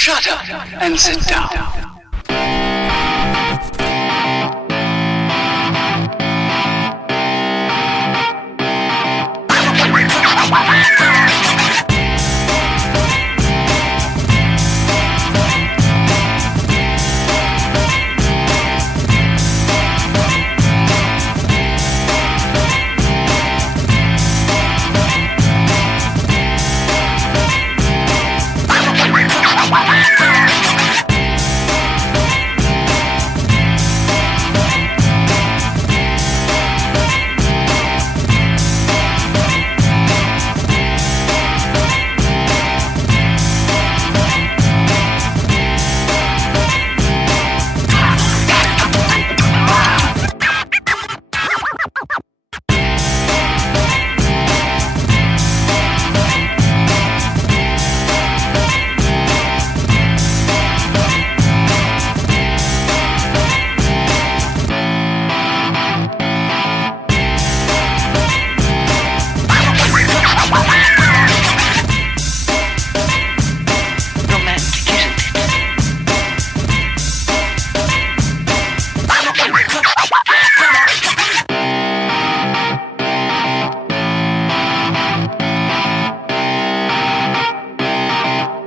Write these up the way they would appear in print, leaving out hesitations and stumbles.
Shut up and sit down.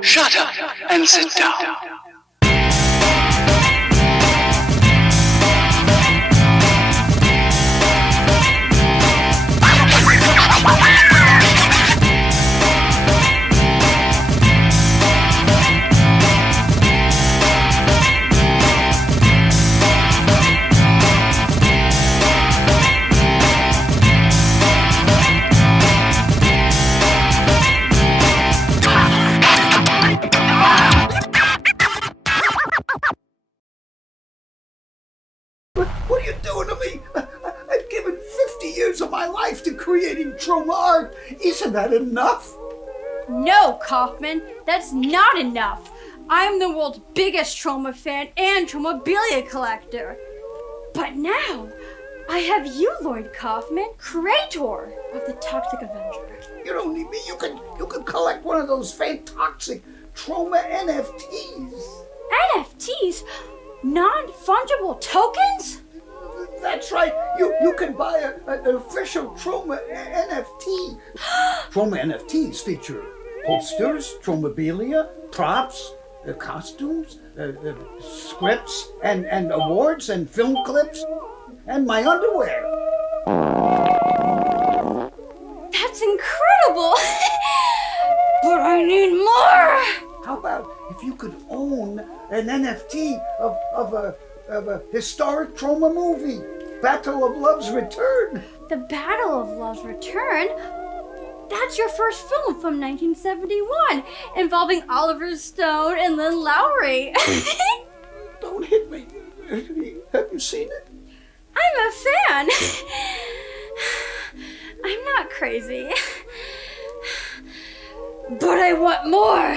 Shut up and sit down. What are you doing to me? I've given 50 years of my life to creating Troma art. Isn't that enough? No, Kaufman, that's not enough. I'm the world's biggest Troma fan and Tromabilia collector. But now, I have you, Lloyd Kaufman, creator of the Toxic Avenger. You don't need me. You can collect one of those fantastic Troma NFTs. NFTs? Non-fungible tokens? That's right. You can buy an official Troma NFT. Troma NFTs feature posters, Tromabilia, props, costumes, scripts, and awards, and film clips, and my underwear. That's incredible! But I need more! How about if you could own an NFT of a historic Troma movie, Battle of Love's Return? The Battle of Love's Return? That's your first film from 1971, involving Oliver Stone and Lynn Lowry. Don't hit me. Have you seen it? I'm a fan. I'm not crazy. But I want more.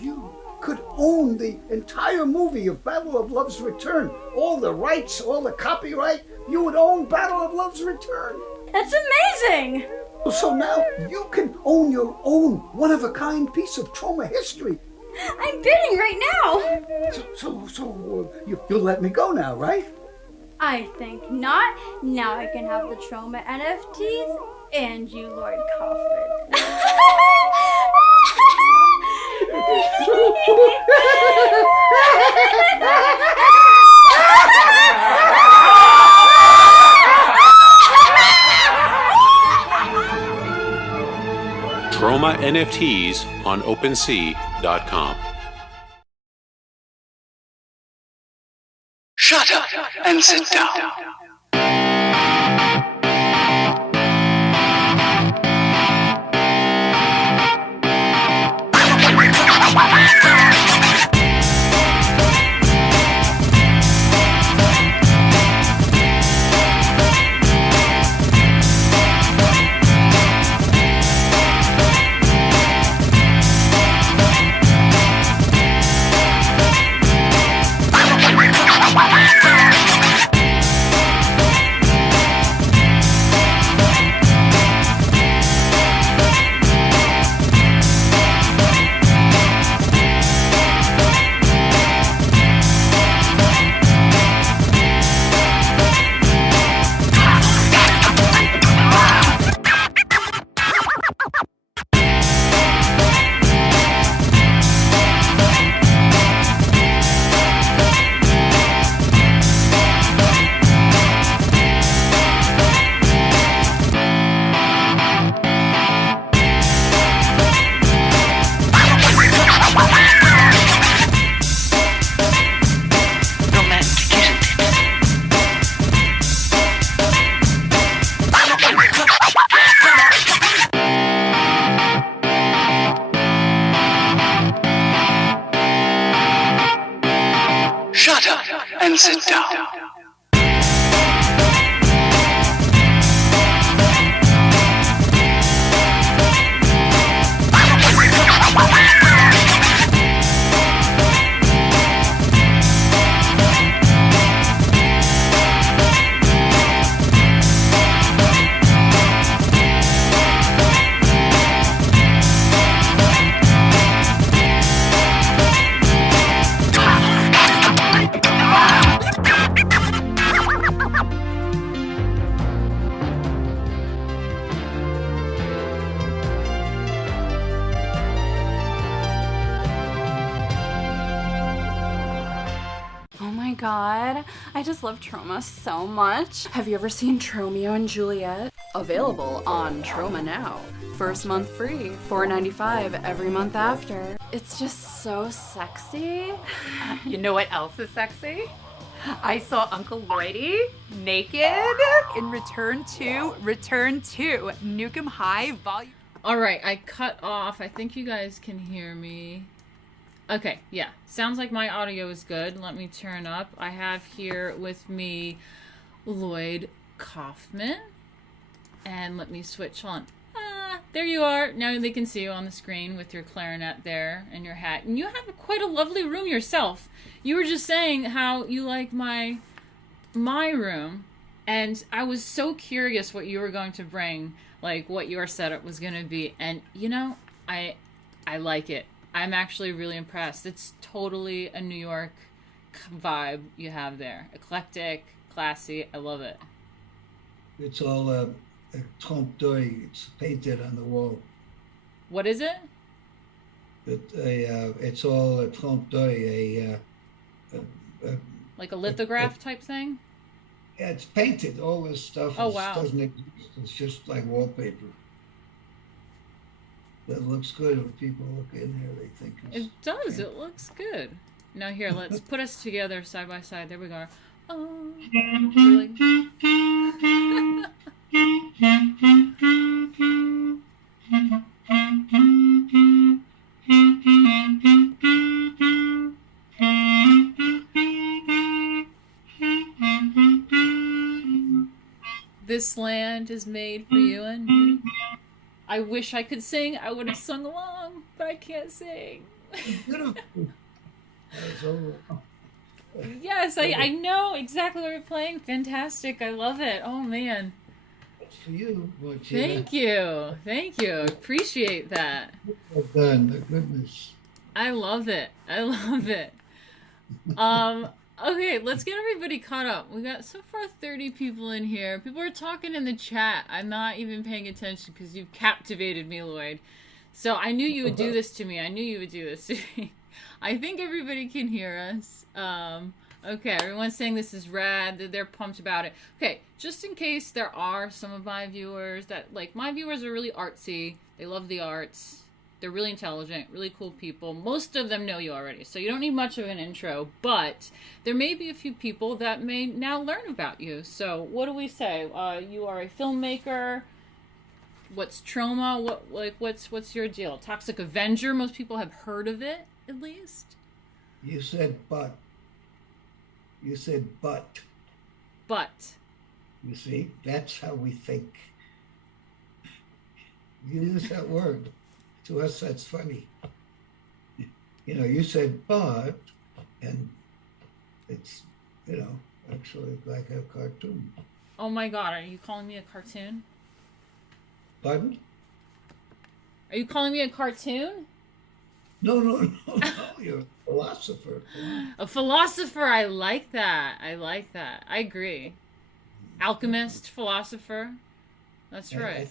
You could own the entire movie of Battle of Love's Return. All the rights, all the copyright. You would own Battle of Love's Return. That's amazing. So now you can own your own one-of-a-kind piece of Troma history. I'm bidding right now. So you'll let me go now, right? I think not. Now I can have the Troma NFTs and you, Lloyd Kaufman. Troma NFTs on OpenSea.com. Shut up and sit down. and sit down. God, I just love Troma so much. Have you ever seen Tromeo and Juliet? Available on Troma now. First month free, $4.95 every month after. It's just so sexy. You know what else is sexy? I saw Uncle Lloydie naked in Return to Nukem High Volume. All right, I cut off. I think you guys can hear me. Okay, yeah. Sounds like my audio is good. Let me turn up. I have here with me Lloyd Kaufman. And let me switch on. There you are. Now they can see you on the screen with your clarinet there and your hat. And you have quite a lovely room yourself. You were just saying how you like my room. And I was so curious what you were going to bring, like what your setup was going to be. And, you know, I like it. I'm actually really impressed. It's totally a New York vibe you have there. Eclectic, classy. I love it. It's all a trompe l'oeil. It's painted on the wall. What is it? It's all a trompe l'oeil. Like a lithograph type thing? Yeah, it's painted. All this stuff doesn't exist. It's just like wallpaper. That looks good. When people look in there, they think it's... It does. It looks good. Now here, let's put us together side by side. There we go. Oh, really? This land is made for you and me. I wish I could sing. I would have sung along, but I can't sing. Yes, I know exactly what you're playing. Fantastic. I love it. Oh, man. It's for you, Martina. Thank you. Thank you. Appreciate that. Well done. The goodness. I love it. I love it. Okay, let's get everybody caught up. We got so far 30 people in here. People are talking in the chat. I'm not even paying attention because you've captivated me, Lloyd. So I knew you would do this to me. I knew you would do this to me. I think everybody can hear us. Okay, everyone's saying this is rad. They're pumped about it. Okay, just in case there are some of my viewers that, like, my viewers are really artsy. They love the arts. They're really intelligent, really cool people. Most of them know you already, so you don't need much of an intro, but there may be a few people that may now learn about you. So what do we say? You are a filmmaker. What's Troma? What's your deal? Toxic Avenger? Most people have heard of it, at least. You said but. You said but. But. You see, that's how we think. You use that word. To us, that's funny. You know, you said but, and it's, you know, actually like a cartoon. Oh my God, are you calling me a cartoon? Pardon? Are you calling me a cartoon? No, you're a philosopher. A philosopher, I like that. I like that. I agree. Alchemist, philosopher. That's right.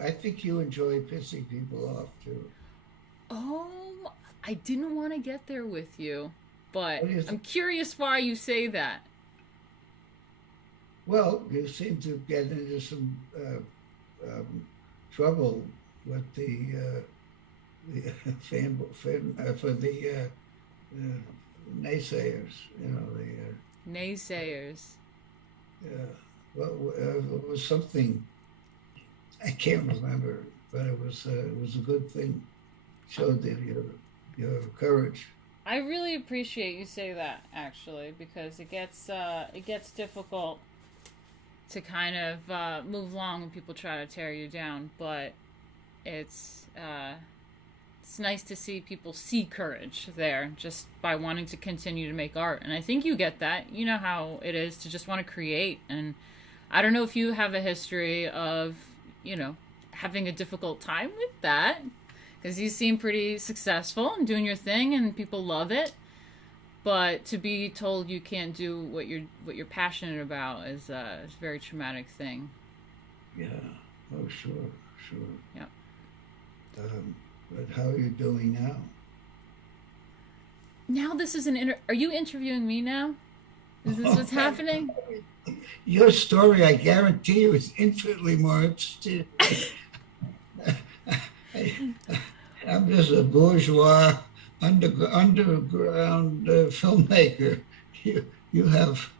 I think you enjoy pissing people off, too. Oh, I didn't want to get there with you, but I'm curious why you say that. Well, you seem to get into some trouble with the for the naysayers, you know. Naysayers. Yeah. Well, it was something... I can't remember, but it was a good thing. Showed that your courage. I really appreciate you say that, actually, because it gets difficult to kind of move along when people try to tear you down. But it's nice to see people see courage there just by wanting to continue to make art. And I think you get that. You know how it is to just want to create. And I don't know if you have a history of, having a difficult time with that, because you seem pretty successful and doing your thing and people love it. But to be told you can't do what you're passionate about is a very traumatic thing. Yeah. Oh, sure. Yeah. But how are you doing now? Now this is are you interviewing me now? Is this what's happening? Your story, I guarantee you, is infinitely more interesting. I'm just a bourgeois underground filmmaker. You have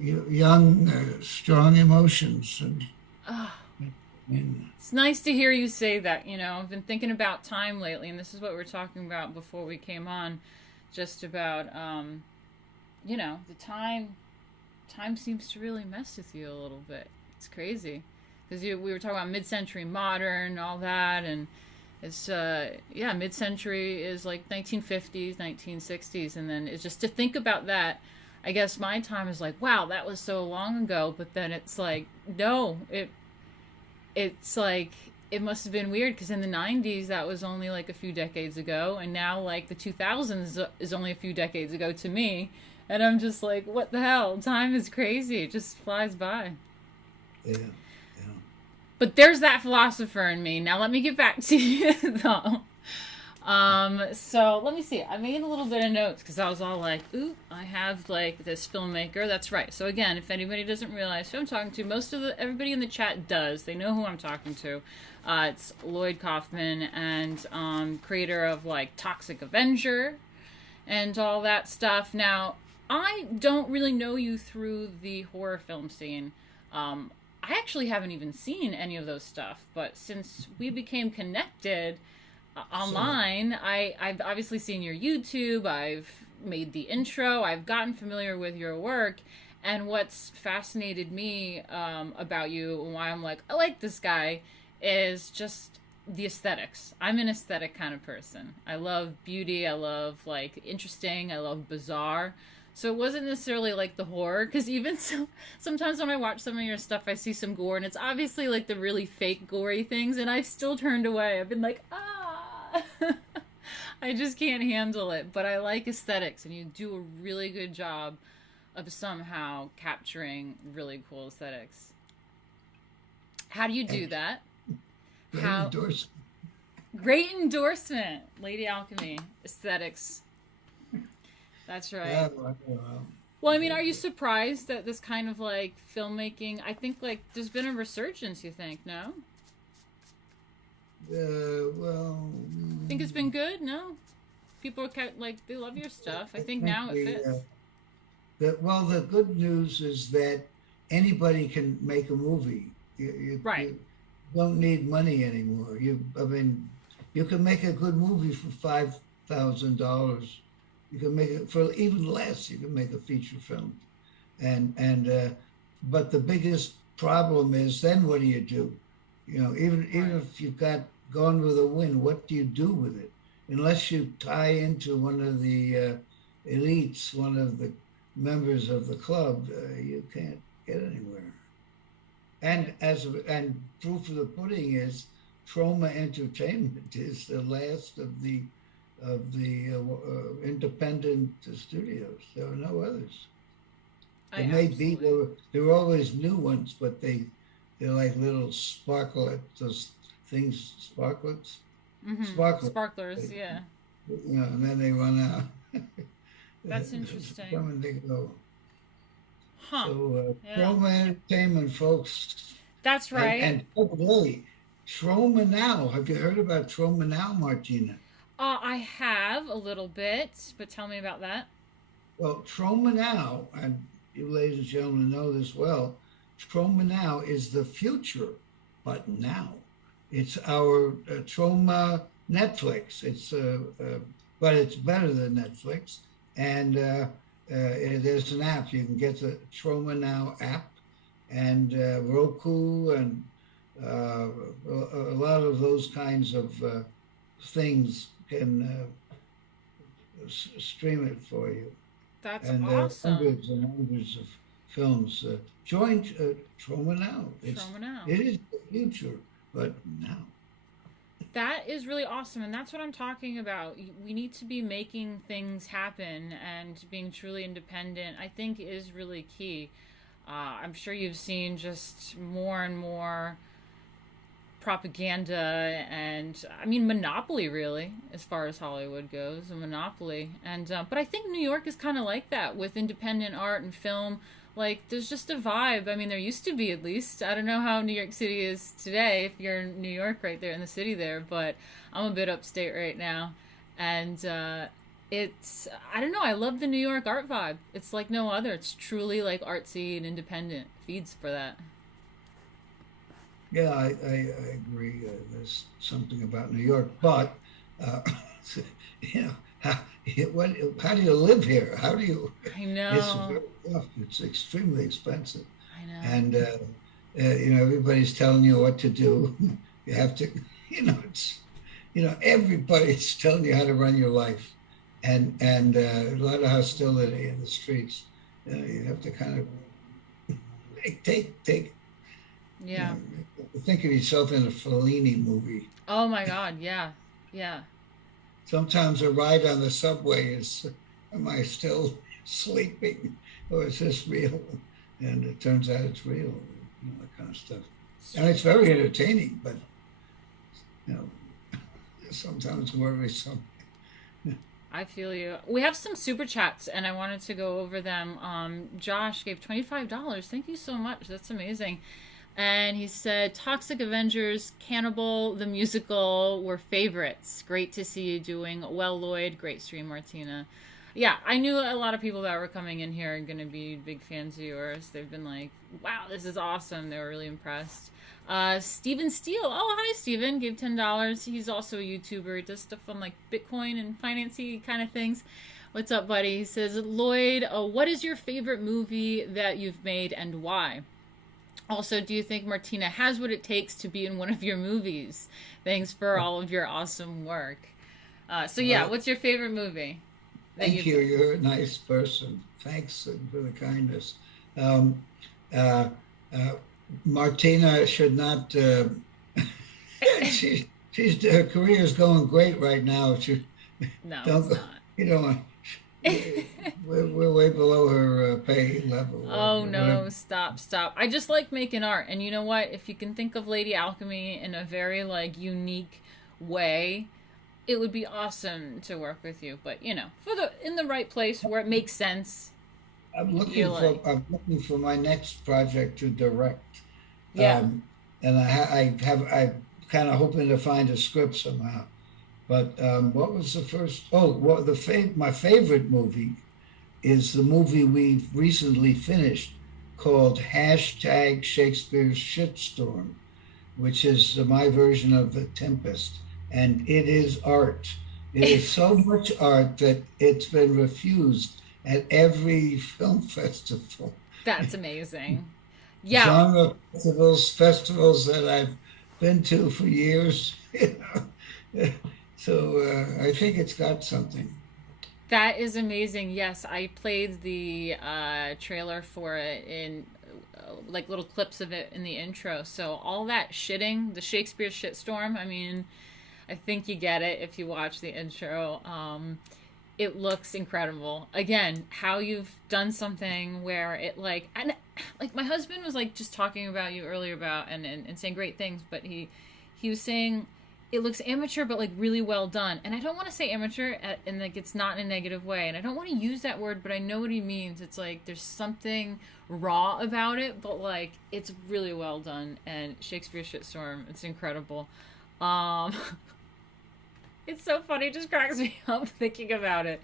young, strong emotions, and it's nice to hear you say that. I've been thinking about time lately, and this is what we were talking about before we came on, just about the time seems to really mess with you a little bit. It's crazy because we were talking about mid-century modern, all that, and it's mid-century is like 1950s, 1960s, and then it's just to think about that. I guess my time is like, wow, that was so long ago, but then it's like, no, it's like it must have been weird because in the 90s that was only like a few decades ago, and now like the 2000s is only a few decades ago to me, and I'm just like, what the hell? Time is crazy. It just flies by. Yeah. But there's that philosopher in me. Now let me get back to you, though. So let me see. I made a little bit of notes because I was all like, ooh, I have like this filmmaker. That's right. So again, if anybody doesn't realize who I'm talking to, everybody in the chat does. They know who I'm talking to. It's Lloyd Kaufman, and creator of like Toxic Avenger and all that stuff. Now, I don't really know you through the horror film scene. I actually haven't even seen any of those stuff, but since we became connected online, I've obviously seen your YouTube, I've made the intro, I've gotten familiar with your work, and what's fascinated me about you and why I'm like, I like this guy, is just the aesthetics. I'm an aesthetic kind of person. I love beauty, I love like interesting, I love bizarre. So it wasn't necessarily like the horror, because even sometimes when I watch some of your stuff, I see some gore, and it's obviously like the really fake gory things, and I've still turned away. I've been like, I just can't handle it. But I like aesthetics, and you do a really good job of somehow capturing really cool aesthetics. How do you do that? Great endorsement, Lady Alchemy, aesthetics. That's right. Yeah, well, I mean, are you surprised that this kind of like filmmaking, I think like there's been a resurgence, you think, no? Well, think it's been good? No? People are like, they love your stuff. I think now it fits. The good news is that anybody can make a movie. Right. You don't need money anymore. You can make a good movie for $5,000. You can make it for even less. You can make a feature film, but the biggest problem is then what do you do? Even if you've got Gone with the Wind, what do you do with it? Unless you tie into one of the elites, one of the members of the club, you can't get anywhere. And proof of the pudding is Troma Entertainment is the last of the independent studios. There are no others. There were always new ones, but they're like little those things, sparklets. Mm-hmm. Sparklers, yeah. And then they run out. That's interesting. Come and they go. Huh. So Troma Entertainment, folks. That's right. And really, Troma Now. Have you heard about Troma Now, Martina? I have a little bit, but tell me about that. Well, Troma Now, and you ladies and gentlemen know this well, Troma Now is the future, but now. It's our Troma Netflix. but it's better than Netflix. And there's an app. You can get the Troma Now app, and Roku, and a lot of those kinds of things can stream it for you. That's And awesome. hundreds and hundreds of films. Join Troma Now. Troma Now. It is the future, but now. That is really awesome, and that's what I'm talking about. We need to be making things happen, and being truly independent, I think, is really key. I'm sure you've seen just more and more propaganda, and I mean monopoly, really, as far as Hollywood goes, a monopoly. And but I think New York is kind of like that with independent art and film. Like, there's just a vibe. I mean, there used to be, at least. I don't know how New York City is today, if you're in New York right there in the city there, but I'm a bit upstate right now. And it's, I don't know, I love the New York art vibe. It's like no other. It's truly like artsy and independent. Feeds for that. Yeah, I agree. There's something about New York, but you know, how do you live here? How do you? I know. It's very tough. It's extremely expensive. I know. And you know, everybody's telling you what to do. You have to, everybody's telling you how to run your life, and a lot of hostility in the streets. You have to kind of take. Yeah. Think of yourself in a Fellini movie. Oh my God. Yeah. Yeah. Sometimes a ride on the subway is, am I still sleeping, or is this real? And it turns out it's real, that kind of stuff. And it's very entertaining, but sometimes worrisome. I feel you. We have some super chats, and I wanted to go over them. Josh gave $25. Thank you so much. That's amazing. And he said, Toxic Avengers, Cannibal, the musical were favorites. Great to see you doing well, Lloyd. Great stream, Martina. Yeah, I knew a lot of people that were coming in here are going to be big fans of yours. They've been like, wow, this is awesome. They were really impressed. Steven Steele. Oh, hi, Steven. Gave $10. He's also a YouTuber. He does stuff on like Bitcoin and financy kind of things. What's up, buddy? He says, Lloyd, what is your favorite movie that you've made and why? Also, do you think Martina has what it takes to be in one of your movies? Thanks for all of your awesome work. So yeah, what's your favorite movie? Thank you. You're a nice person. Thanks for the kindness. Martina should not. Her career is going great right now. No, don't, it's not. You know, we're way below her pay level. Oh no, stop. I just like making art, and you know what? If you can think of Lady Alchemy in a very like unique way, it would be awesome to work with you. But in the right place where it makes sense. I'm looking for my next project to direct. Yeah. And I kind of hoping to find a script somehow. But what was the first? My favorite movie is the movie we've recently finished called #Shakespeare's Shitstorm, which is my version of The Tempest. And it is art. It is so much art that it's been refused at every film festival. That's amazing. Yeah. Genre festivals that I've been to for years. So I think it's got something. That is amazing. Yes, I played the trailer for it in like little clips of it in the intro. So all that shitting, the Shakespeare shitstorm, I mean, I think you get it if you watch the intro. It looks incredible. Again, how you've done something where it like my husband was like just talking about you earlier about and saying great things, but he was saying it looks amateur but like really well done. And I don't want to say amateur and like it's not in a negative way, and I don't want to use that word, but I know what he means. It's like there's something raw about it, but like it's really well done. And Shakespeare Shitstorm, it's incredible. It's so funny, it just cracks me up thinking about it.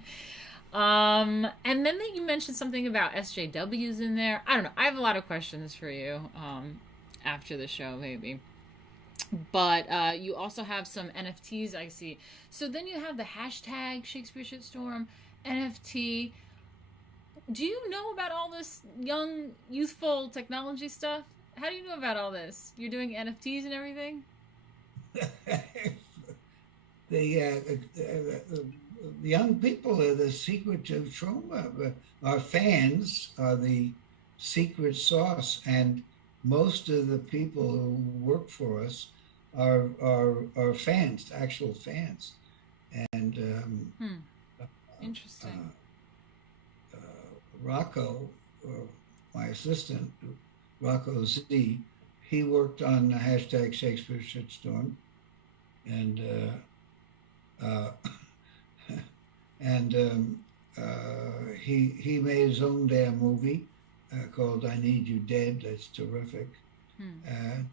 And then you mentioned something about SJWs in there. I don't know. I have a lot of questions for you after the show, maybe. But you also have some NFTs, I see. So then you have the hashtag Shakespeare Shitstorm, NFT. Do you know about all this young, youthful technology stuff? How do you know about all this? You're doing NFTs and everything? The young people are the secret of Troma. Our fans are the secret sauce, and most of the people who work for us are fans, actual fans. And Interesting. Rocco, my assistant, Rocco Z, he worked on the hashtag Shakespeare Shitstorm, and he made his own damn movie called "I Need You Dead." That's terrific. And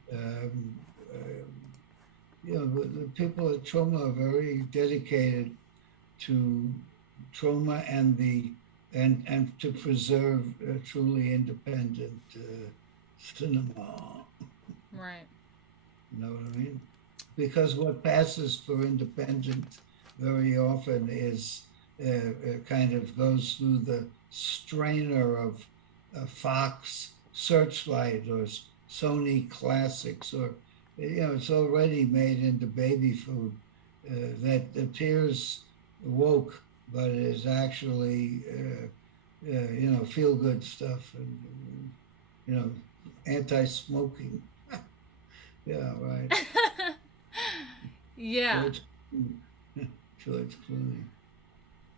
the people at Troma are very dedicated to Troma and to preserve truly independent cinema. Right. You know what I mean? Because what passes for independent very often is kind of goes through the strainer of Fox Searchlight or Sony Classics, or it's already made into baby food that appears woke, but is actually feel good stuff and anti-smoking. Yeah, right. Yeah. George Clooney.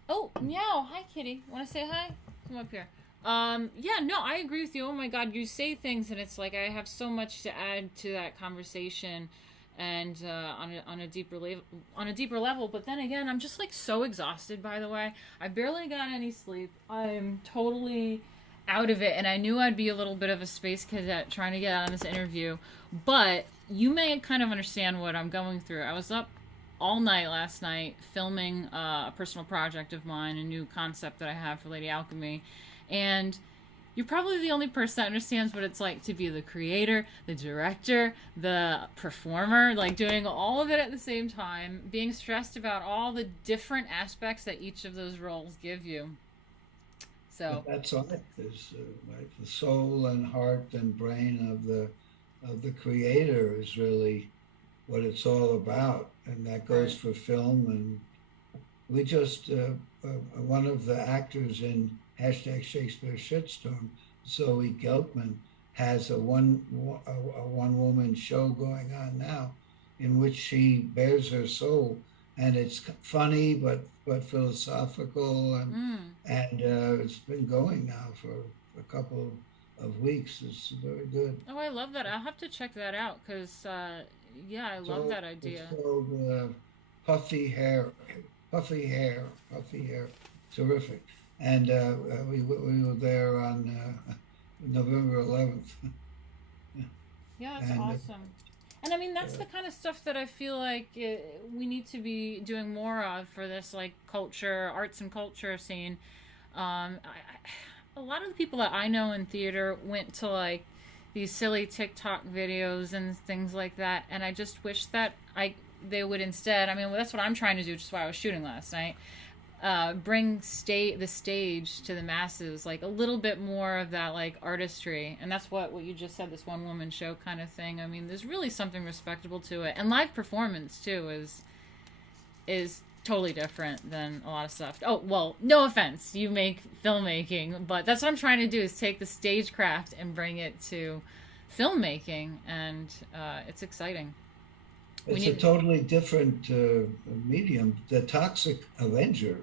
Oh, meow. Hi, kitty. Want to say hi? Come up here. Yeah, no, I agree with you. Oh my God, you say things and it's like I have so much to add to that conversation, and on a deeper level. But then again, I'm just like so exhausted. By the way, I barely got any sleep. I'm totally out of it, and I knew I'd be a little bit of a space cadet trying to get out of this interview. But you may kind of understand what I'm going through. I was up all night last night filming a personal project of mine, a new concept that I have for Lady Alchemy. And you're probably the only person that understands what it's like to be the creator, the director, the performer, like doing all of it at the same time, being stressed about all the different aspects that each of those roles give you. So that's all. Is like the soul and heart and brain of the creator is really what it's all about, and that goes for film. And we just one of the actors in hashtag Shakespeare Shitstorm, Zoe Geltman, has a one woman show going on now, in which she bears her soul, and it's funny but philosophical, and it's been going now for a couple of weeks. It's very good. Oh, I love that. I'll have to check that out because yeah, I love that idea. It's called puffy hair, terrific. And we were there on November 11th. Yeah, that's awesome. And I mean, that's the kind of stuff that I feel like we need to be doing more of for this like culture, arts and culture scene. A lot of the people that I know in theater went to like these silly TikTok videos and things like that, and I just wish that they would instead. I mean, that's what I'm trying to do, which is why I was shooting last night. Bring the stage to the masses, like a little bit more of that like artistry, and that's what you just said, this one woman show kind of thing. I mean, there's really something respectable to it, and live performance too is totally different than a lot of stuff. Oh well, no offense, you make filmmaking, but that's what I'm trying to do, is take the stagecraft and bring it to filmmaking, and it's exciting. It's a totally different medium. The Toxic Avenger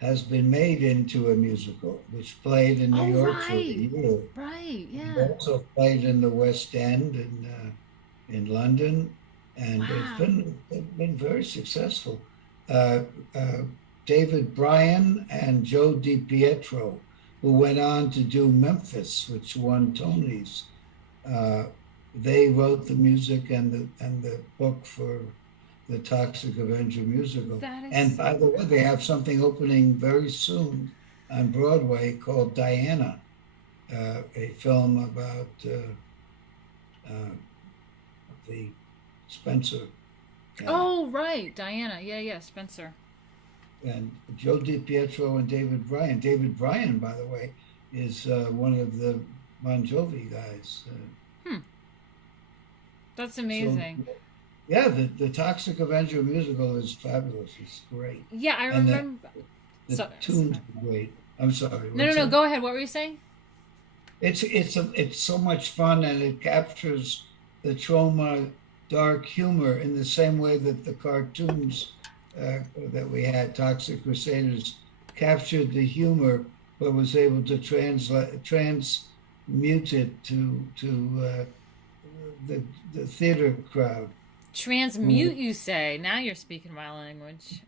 has been made into a musical, which played in New York for a year. Right, yeah. It also played in the West End in London, and it's been very successful. David Bryan and Joe DiPietro, who went on to do Memphis, which won Tonys. They wrote the music and the book for the Toxic Avenger musical. And by the way, they have something opening very soon on Broadway called Diana, a film about the Spencer. Oh, right. Diana. Yeah, Spencer. And Joe DiPietro and David Bryan. David Bryan, by the way, is one of the Bon Jovi guys. That's amazing. So, yeah, the Toxic Avenger musical is fabulous. It's great. Yeah, I And remember. the tunes are great. I'm sorry. No. Go ahead. What were you saying? It's so much fun, and it captures the Troma dark humor in the same way that the cartoons that we had, Toxic Crusaders, captured the humor, but was able to transmute it to the theater crowd. Transmute, you say? Now you're speaking my language.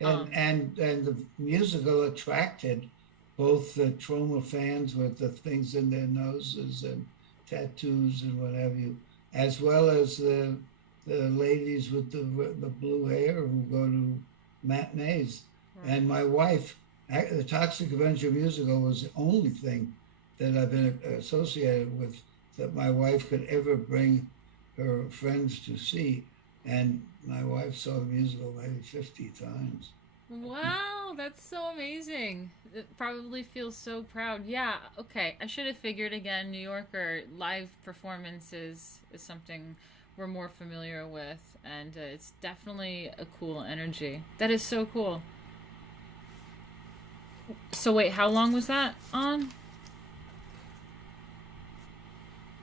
And the musical attracted both the Troma fans with the things in their noses and tattoos and what have you, as well as the ladies with the blue hair who go to matinees. Right. And my wife, the Toxic Avenger musical was the only thing that I've been associated with that my wife could ever bring her friends to see. And my wife saw the musical maybe 50 times. Wow, that's so amazing. It probably feels so proud. Yeah, okay. I should have figured again, New Yorker live performances is something we're more familiar with, and it's definitely a cool energy. That is so cool. So wait, how long was that on?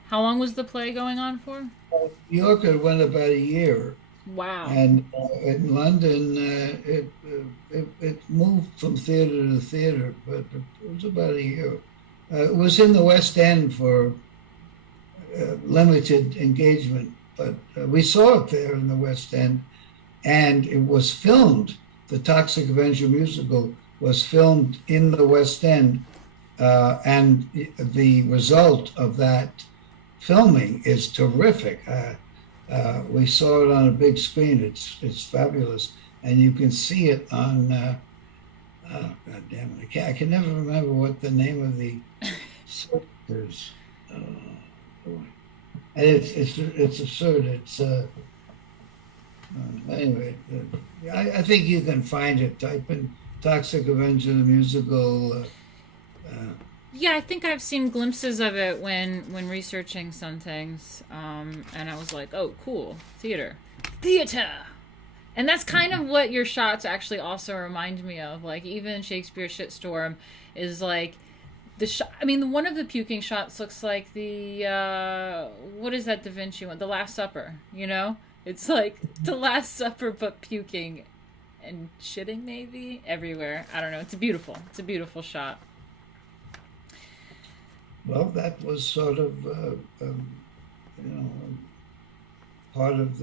How long was the play going on for? New Yorker went about a year. Wow. And in London, it moved from theater to theater, but it was about a year. It was in the West End for limited engagement, but we saw it there in the West End, and it was filmed. The Toxic Avenger musical was filmed in the West End, and the result of that filming is terrific. We saw it on a big screen. It's fabulous, and you can see it on. Oh God damn it! I can never remember what the name of the sectors. Oh boy, and it's absurd. It's anyway. I think you can find it. Type in Toxic Avenger the musical. Yeah, I think I've seen glimpses of it when researching some things, and I was like, "Oh, cool, theater," and that's kind of what your shots actually also remind me of. Like even Shakespeare Shitstorm is like the shot. I mean, one of the puking shots looks like the what is that Da Vinci one? The Last Supper. You know, it's like the Last Supper but puking and shitting maybe everywhere. I don't know. It's beautiful. It's a beautiful shot. Well, that was sort of, part of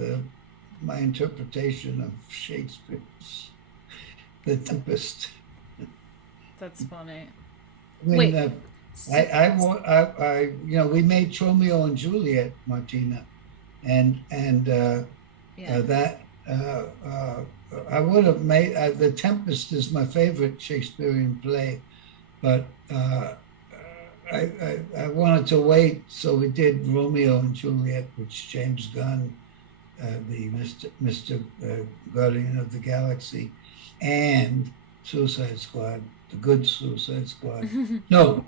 my interpretation of Shakespeare's The Tempest. That's funny. I mean, wait. We made Romeo and Juliet, Martina, and that I would have made The Tempest is my favorite Shakespearean play, but. I wanted to wait, so we did Romeo and Juliet, which James Gunn, the Mr. Guardian of the Galaxy, and Suicide Squad, the good Suicide Squad. No,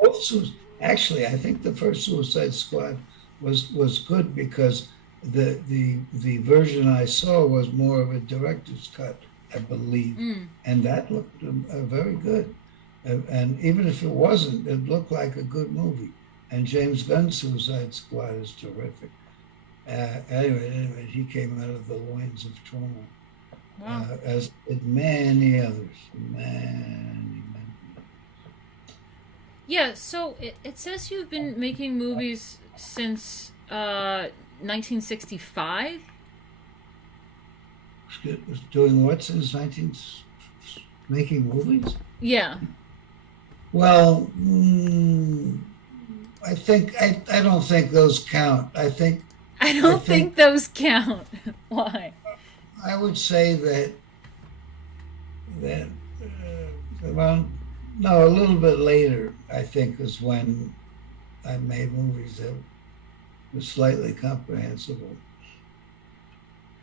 actually, I think the first Suicide Squad was good because the version I saw was more of a director's cut, I believe, and that looked very good. And even if it wasn't, it looked like a good movie. And James Gunn's Suicide Squad is terrific. Anyway, he came out of the loins of Troma, as did many others. Many. Yeah, so it says you've been making movies since 1965? Doing what since making movies? Yeah. Well, I don't think those count. I don't think those count. Why? I would say that a little bit later, I think, is when I made movies that were slightly comprehensible.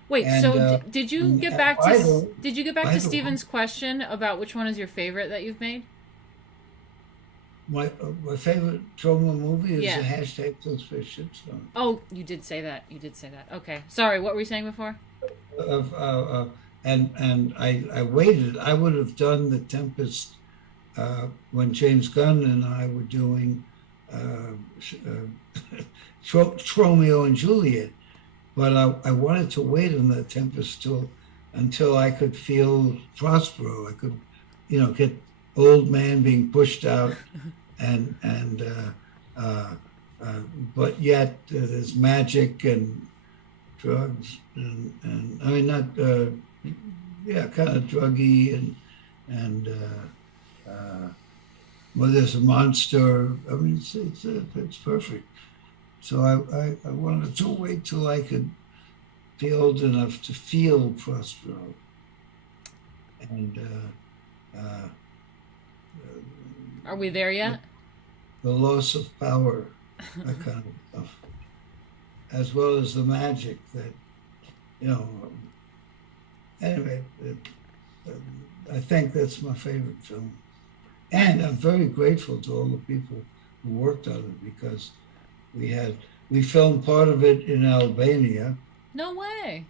Wait, And, so did you and get back by to the- did you get back by to the- Steven's question about which one is your favorite that you've made? My favorite Troma movie is Yeah. the hashtag #Shitstorm. Oh, you did say that. You did say that. Okay. Sorry, what were you saying before? And I waited. I would have done The Tempest when James Gunn and I were doing Romeo and Juliet, but I wanted to wait on The Tempest until I could feel Prospero. I could, get old man being pushed out, but yet there's magic and drugs and I mean not kind of druggy and well, there's a monster. I mean it's perfect. So I wanted to wait till I could be old enough to feel Prospero and Are we there yet? the loss of power, that kind of stuff, as well as the magic that, anyway, I think that's my favorite film. And I'm very grateful to all the people who worked on it because we filmed part of it in Albania. No way.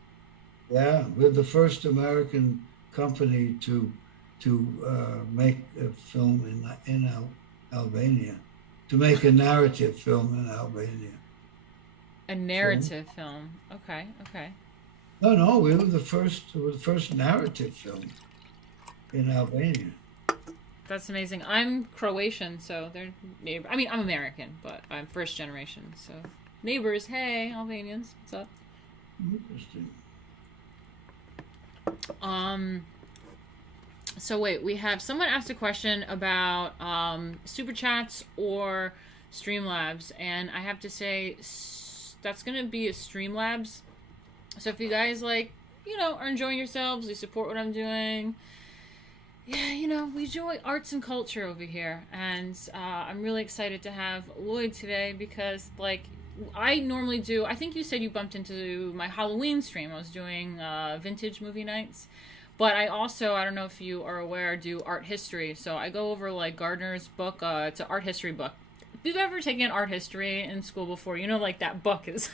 Yeah, we're the first American company to make a film in Albania, to make a narrative film in Albania. A narrative film. Okay. No, we were the first narrative film in Albania. That's amazing. I'm Croatian, so they're neighbor. I mean, I'm American, but I'm first generation. So neighbors, hey, Albanians, what's up? Interesting. So wait, we have someone asked a question about super chats or Streamlabs, and I have to say that's gonna be a Streamlabs. So if you guys are enjoying yourselves, you support what I'm doing. Yeah, we enjoy arts and culture over here, and I'm really excited to have Lloyd today because, I normally do. I think you said you bumped into my Halloween stream. I was doing vintage movie nights, but I also, I don't know if you are aware, do art history. So I go over Gardner's book. It's an art history book. If you've ever taken art history in school before, that book is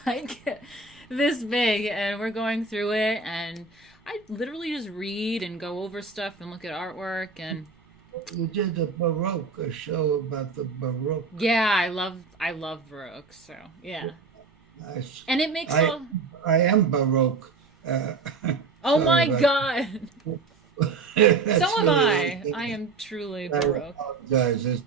this big, and we're going through it, and I literally just read and go over stuff and look at artwork. And You did the Baroque, a show about the Baroque. yeah, I love Baroque. So yeah, Nice. and it makes I am Baroque. Oh my sorry, God! That's So am really- I. I am truly I Baroque. apologize. It's-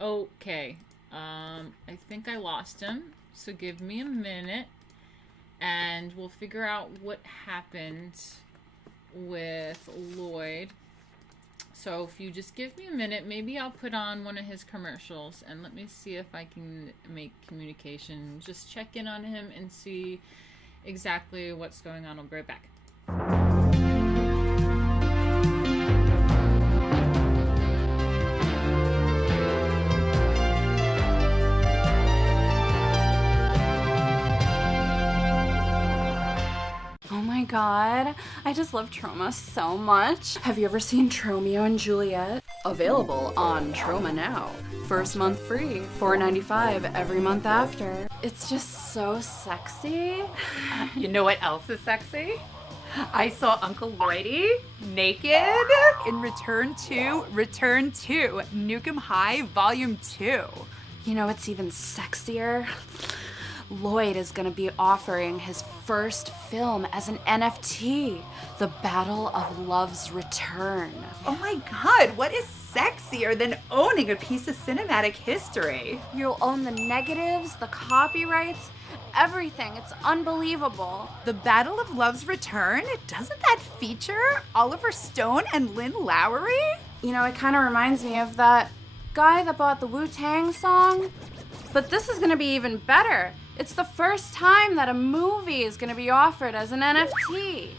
Okay. I think I lost him. So give me a minute, and we'll figure out what happened with Lloyd. So if you just give me a minute, maybe I'll put on one of his commercials, and let me see if I can make communication. Just check in on him and see exactly what's going on. I'll be right back. Oh my god, I just love Troma so much. Have you ever seen Tromeo and Juliet? Available on Troma now. First month free, $4.95 every month after. It's just so sexy. You know what else is sexy? I saw Uncle Lloydie naked in Return to Nukem High Volume 2. You know what's even sexier? Lloyd is gonna be offering his first film as an NFT, The Battle of Love's Return. Oh my god, what is sexier than owning a piece of cinematic history? You'll own the negatives, the copyrights, everything. It's unbelievable. The Battle of Love's Return? Doesn't that feature Oliver Stone and Lynn Lowry? You know, it kind of reminds me of that guy that bought the Wu-Tang song. But this is gonna be even better. It's the first time that a movie is gonna be offered as an NFT.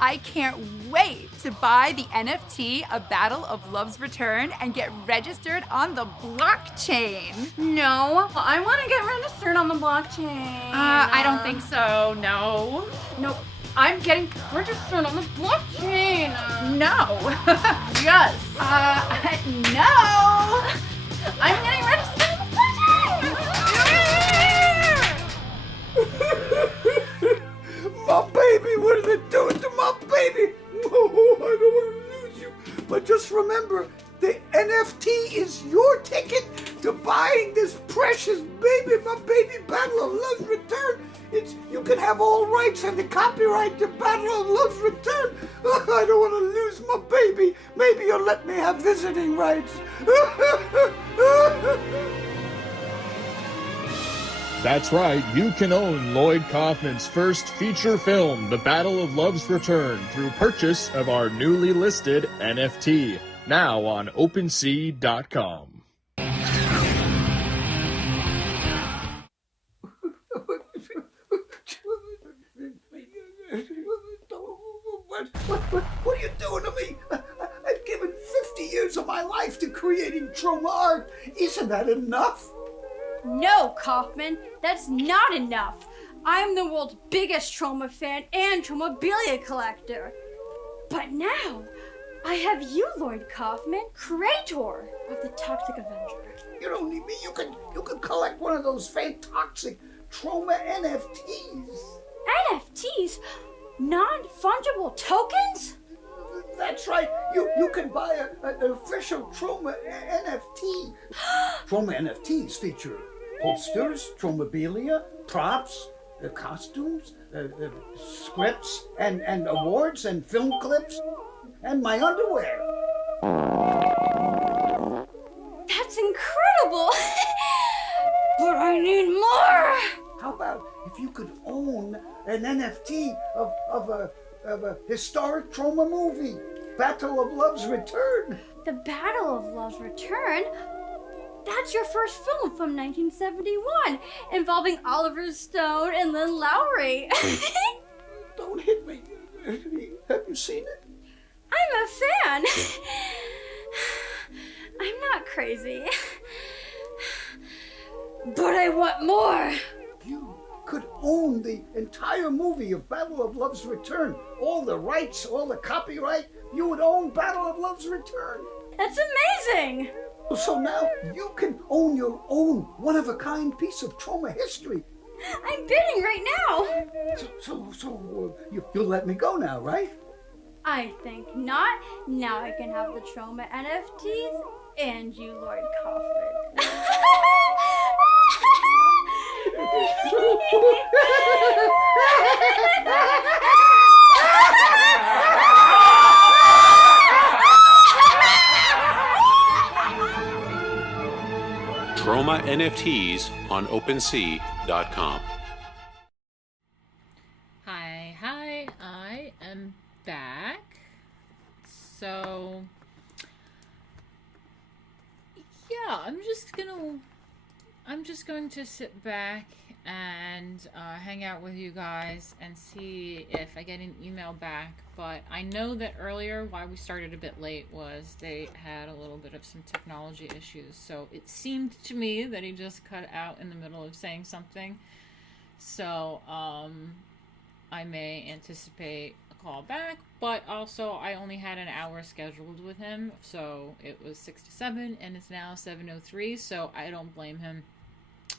I can't wait to buy the NFT A Battle of Love's Return and get registered on the blockchain. No, I want to get registered on the blockchain. I don't think so, no. Nope, I'm getting registered on the blockchain. No. Yes. No. I'm getting registered on the blockchain. My baby, what are they doing to my baby? Oh, I don't want to lose you. But just remember, the NFT is your ticket to buying this precious baby, my baby Battle of Love's Return. You can have all rights and the copyright to Battle of Love's Return. I don't want to lose my baby. Maybe you'll let me have visiting rights. That's right, you can own Lloyd Kaufman's first feature film, The Battle of Love's Return, through purchase of our newly listed NFT, now on OpenSea.com. What are you doing to me? I've given 50 years of my life to creating Troma art. Isn't that enough? No, Kaufman, that's not enough. I'm the world's biggest Troma fan and Tromabilia collector. But now, I have you, Lloyd Kaufman, creator of the Toxic Avenger. You don't need me. You can collect one of those fantastic Troma NFTs. NFTs? Non-fungible tokens? That's right. You can buy an official Troma NFT. Troma NFTs feature posters, Tromabilia, props, costumes, scripts, and awards, and film clips, and my underwear. That's incredible! But I need more! How about if you could own an NFT of a historic Troma movie, Battle of Love's Return? The Battle of Love's Return? That's your first film from 1971, involving Oliver Stone and Lynn Lowry. Don't hit me. Have you seen it? I'm a fan. I'm not crazy. But I want more. You could own the entire movie of Battle of Love's Return. All the rights, all the copyright. You would own Battle of Love's Return. That's amazing. So now you can own your own one-of-a-kind piece of Troma history. I'm bidding right now. So you'll let me go now, right? I think not. Now I can have the Troma NFTs and you, Lloyd Kaufman. Troma NFTs on OpenSea.com. Hi, I am back. So, yeah, I'm just going to sit back and hang out with you guys and see if I get an email back. But I know that earlier why we started a bit late was they had a little bit of some technology issues. So it seemed to me that he just cut out in the middle of saying something. So I may anticipate a call back, but also I only had an hour scheduled with him. So it was 6 to 7 and it's now 7:03. So I don't blame him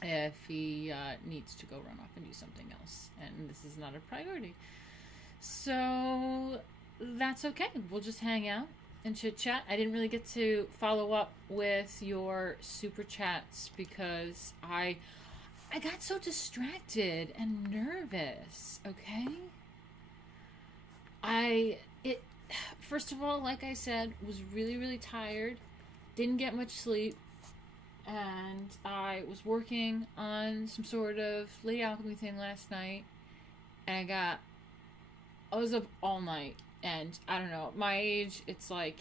if he needs to go run off and do something else, and this is not a priority. So that's okay. We'll just hang out and chit chat. I didn't really get to follow up with your super chats because I got so distracted and nervous. Okay, first of all, like I said, was really tired, didn't get much sleep. And I was working on some sort of late alchemy thing last night, and I was up all night, and I don't know, at my age, it's like,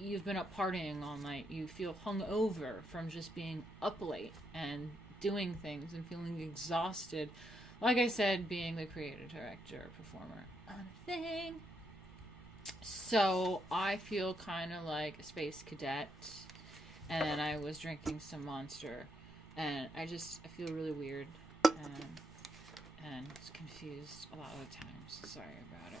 you've been up partying all night, you feel hungover from just being up late, and doing things, and feeling exhausted, like I said, being the creator, director, performer on a thing. So I feel kind of like a space cadet, and then I was drinking some Monster, and I feel really weird and confused a lot of the times. Sorry about it.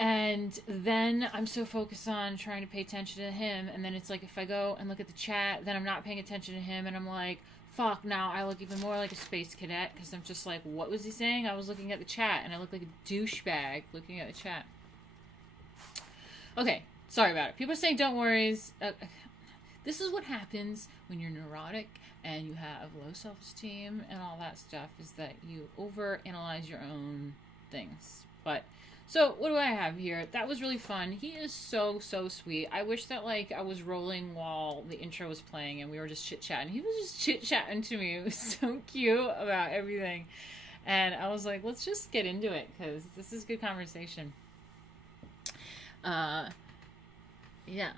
And then I'm so focused on trying to pay attention to him, and then it's like if I go and look at the chat, then I'm not paying attention to him, and I'm like, fuck, now I look even more like a space cadet, because I'm just like, what was he saying? I was looking at the chat, and I look like a douchebag looking at the chat. Okay, sorry about it. People are saying don't worry. This is what happens when you're neurotic and you have low self-esteem and all that stuff, is that you overanalyze your own things. But, so, what do I have here? That was really fun. He is so, so sweet. I wish that, like, I was rolling while the intro was playing and we were just chit-chatting. He was just chit-chatting to me. It was so cute about everything. And I was like, let's just get into it, because this is good conversation. Yeah.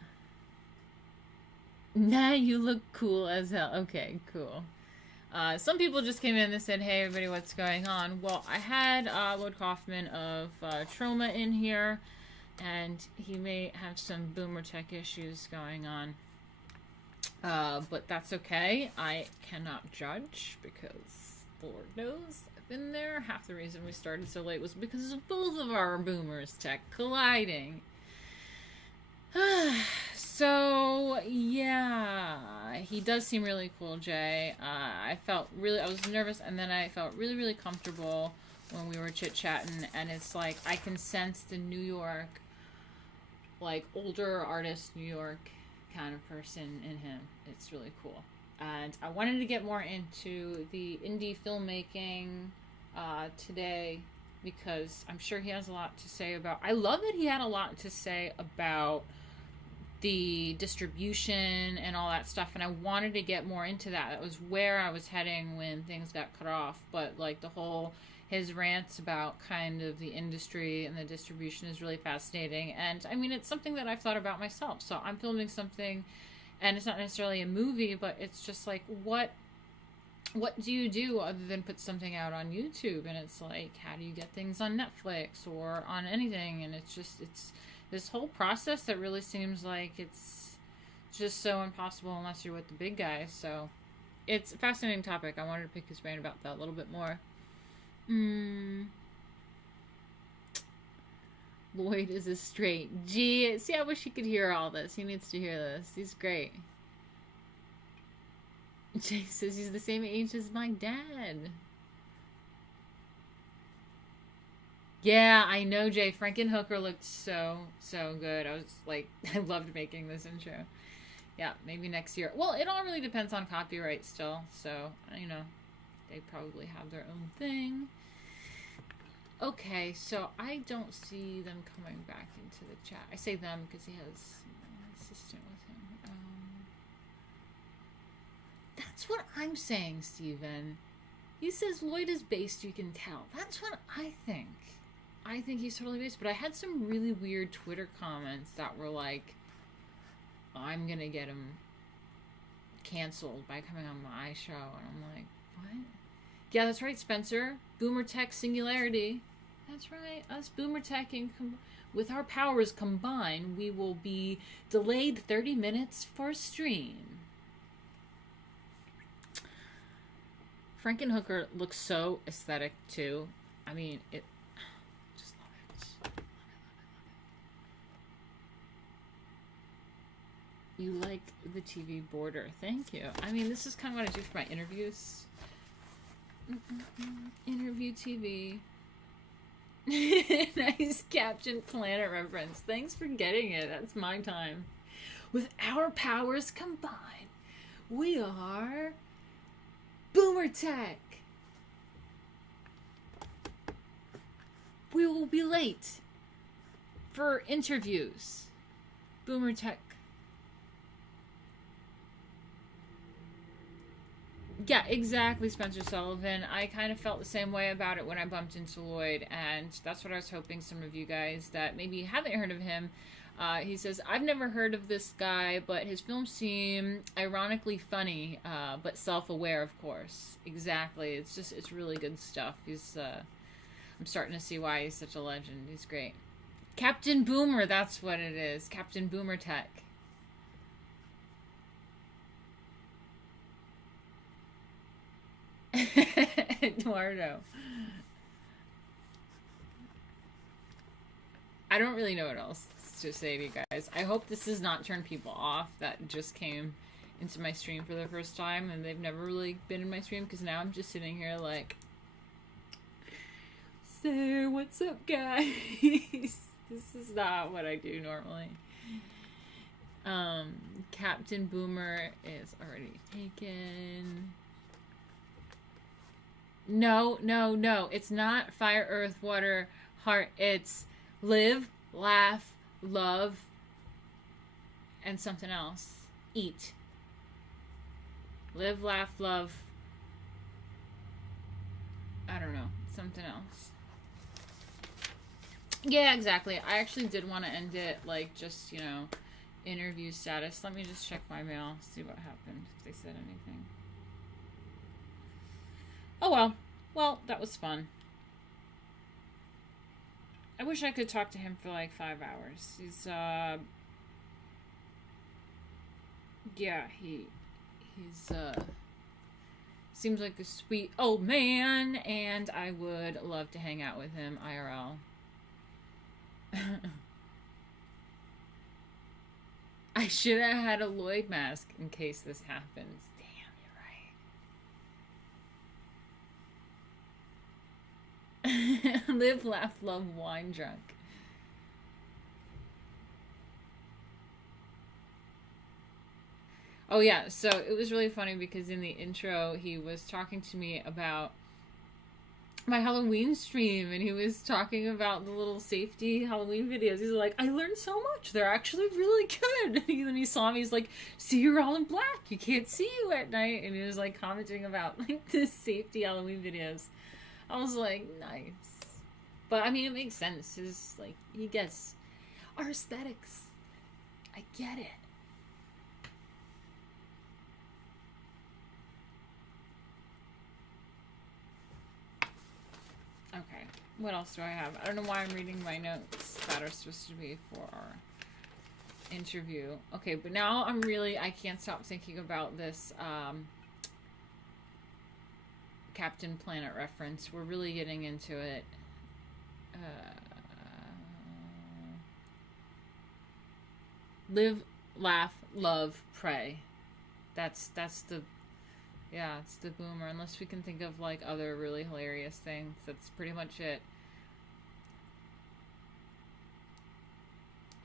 Nah, you look cool as hell. Okay, cool. Some people just came in and said, hey, everybody, what's going on? Well, I had Lloyd Kaufman of Troma in here, and he may have some boomer tech issues going on. But that's okay. I cannot judge, because Lord knows I've been there. Half the reason we started so late was because of both of our boomers tech colliding. So, yeah, he does seem really cool, Jay. I was nervous, and then I felt really, really comfortable when we were chit-chatting, and it's like, I can sense the New York, like, older artist New York kind of person in him. It's really cool. And I wanted to get more into the indie filmmaking today, because I'm sure he has a lot to say about... I love that he had a lot to say about the distribution and all that stuff, and I wanted to get more into that. That was where I was heading when things got cut off. But like his rants about kind of the industry and the distribution is really fascinating. And I mean, it's something that I've thought about myself. So I'm filming something, and it's not necessarily a movie, but it's just like, what do you do other than put something out on YouTube? And it's like, how do you get things on Netflix or on anything? And it's this whole process that really seems like it's just so impossible unless you're with the big guys. So it's a fascinating topic. I wanted to pick his brain about that a little bit more. Lloyd is a straight. Gee, see, I wish he could hear all this. He needs to hear this. He's great. Jay says he's the same age as my dad. Yeah, I know, Jay. Frankenhooker looked so, so good. I was like, I loved making this intro. Yeah, maybe next year. Well, it all really depends on copyright still. So, you know, they probably have their own thing. Okay, so I don't see them coming back into the chat. I say them because he has an assistant with him. That's what I'm saying, Steven. He says Lloyd is based, you can tell. That's what I think. I think he's totally based, but I had some really weird Twitter comments that were like, I'm gonna get him canceled by coming on my show, and I'm like, what? Yeah, that's right, Spencer. Boomer Tech Singularity. That's right, us Boomer Teching, with our powers combined, we will be delayed 30 minutes for stream. Frankenhooker looks so aesthetic, too. I mean, it... You like the TV border. Thank you. I mean, this is kind of what I do for my interviews. Interview TV. Nice caption, planet reference. Thanks for getting it. That's my time. With our powers combined, we are Boomer Tech. We will be late for interviews. Boomer Tech. Yeah, exactly, Spencer Sullivan. I kind of felt the same way about it when I bumped into Lloyd, and that's what I was hoping some of you guys that maybe haven't heard of him He says, I've never heard of this guy, but his films seem ironically funny, but self-aware, of course. Exactly. It's really good stuff. I'm starting to see why he's such a legend. He's great. Captain Boomer, that's what it is. Captain Boomer Tech. Eduardo. I don't really know what else to say to you guys. I hope this does not turn people off that just came into my stream for the first time and they've never really been in my stream, because now I'm just sitting here like, so what's up, guys? This is not what I do normally. Captain Boomer is already taken. No. It's not Fire, Earth, Water, Heart. It's Live, Laugh, Love, and something else. Eat. Live, laugh, love. I don't know. Something else. Yeah, exactly. I actually did want to end it like just, interview status. Let me just check my mail, see what happened, if they said anything. Oh well. Well, that was fun. I wish I could talk to him for like 5 hours. He's seems like a sweet old man, and I would love to hang out with him IRL. I should have had a Lloyd mask in case this happens. Damn, you're right. Live, laugh, love, wine drunk. Oh yeah, so it was really funny because in the intro he was talking to me about my Halloween stream, and he was talking about the little safety Halloween videos. He's like, I learned so much. They're actually really good. And then he saw me, he's like, see, you're all in black. You can't see you at night. And he was like commenting about like the safety Halloween videos. I was like, nice. But I mean, it makes sense. His, like, he gets our aesthetics. I get it. Okay, what else do I have? I don't know why I'm reading my notes that are supposed to be for our interview. Okay, but now I can't stop thinking about this Captain Planet reference. We're really getting into it. Live, laugh, love, pray. That's the... Yeah, it's the boomer. Unless we can think of like other really hilarious things. That's pretty much it.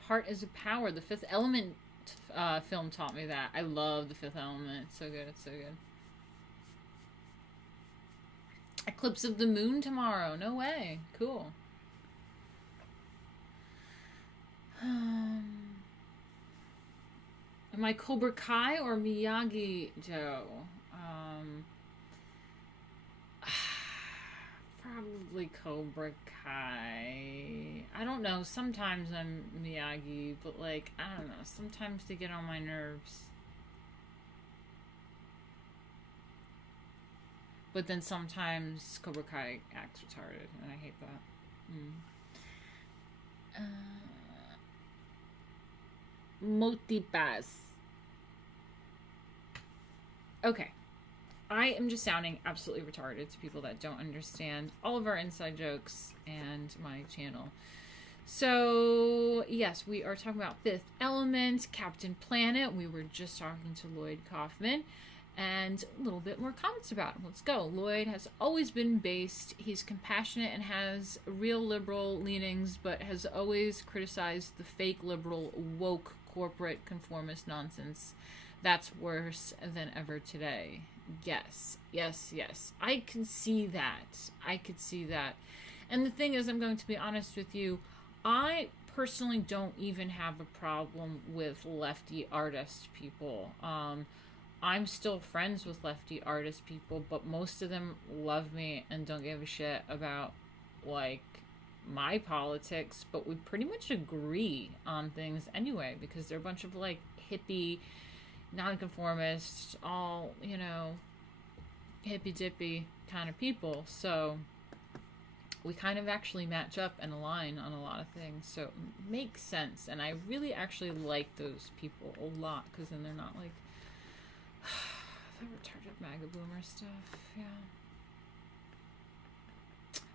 Heart is a power. The Fifth Element film taught me that. I love The Fifth Element. It's so good. It's so good. Eclipse of the moon tomorrow. No way. Cool. Am I Cobra Kai or Miyagi Joe? Probably Cobra Kai. I don't know. Sometimes I'm Miyagi, but like, I don't know. Sometimes they get on my nerves. But then sometimes Cobra Kai acts retarded, and I hate that. Multipass. Okay. I am just sounding absolutely retarded to people that don't understand all of our inside jokes and my channel. So, yes, we are talking about Fifth Element, Captain Planet. We were just talking to Lloyd Kaufman, and a little bit more comments about him. Let's go. Lloyd has always been based. He's compassionate and has real liberal leanings, but has always criticized the fake liberal, woke, corporate, conformist nonsense. That's worse than ever today. Yes. I could see that. And the thing is, I'm going to be honest with you, I personally don't even have a problem with lefty artist people. I'm still friends with lefty artist people, but most of them love me and don't give a shit about, like, my politics, but we pretty much agree on things anyway, because they're a bunch of like hippie, nonconformists, all, you know, hippy dippy kind of people. So we kind of actually match up and align on a lot of things. So it makes sense. And I really actually like those people a lot, because then they're not like the retarded MAGA boomer stuff. Yeah.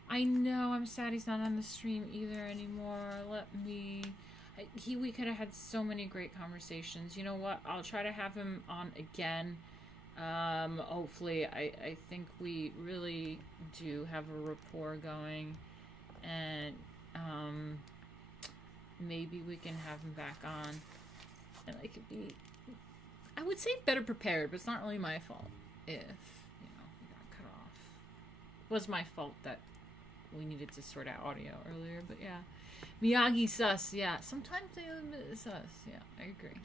I know, I'm sad he's not on the stream either anymore. We could have had so many great conversations. You know what? I'll try to have him on again. Hopefully, I think we really do have a rapport going, and maybe we can have him back on, and I could be, I would say, better prepared, but it's not really my fault if, you know, we got cut off. It was my fault that we needed to sort out audio earlier, but yeah. Miyagi sus, yeah. Sometimes they are a bit sus, yeah, I agree.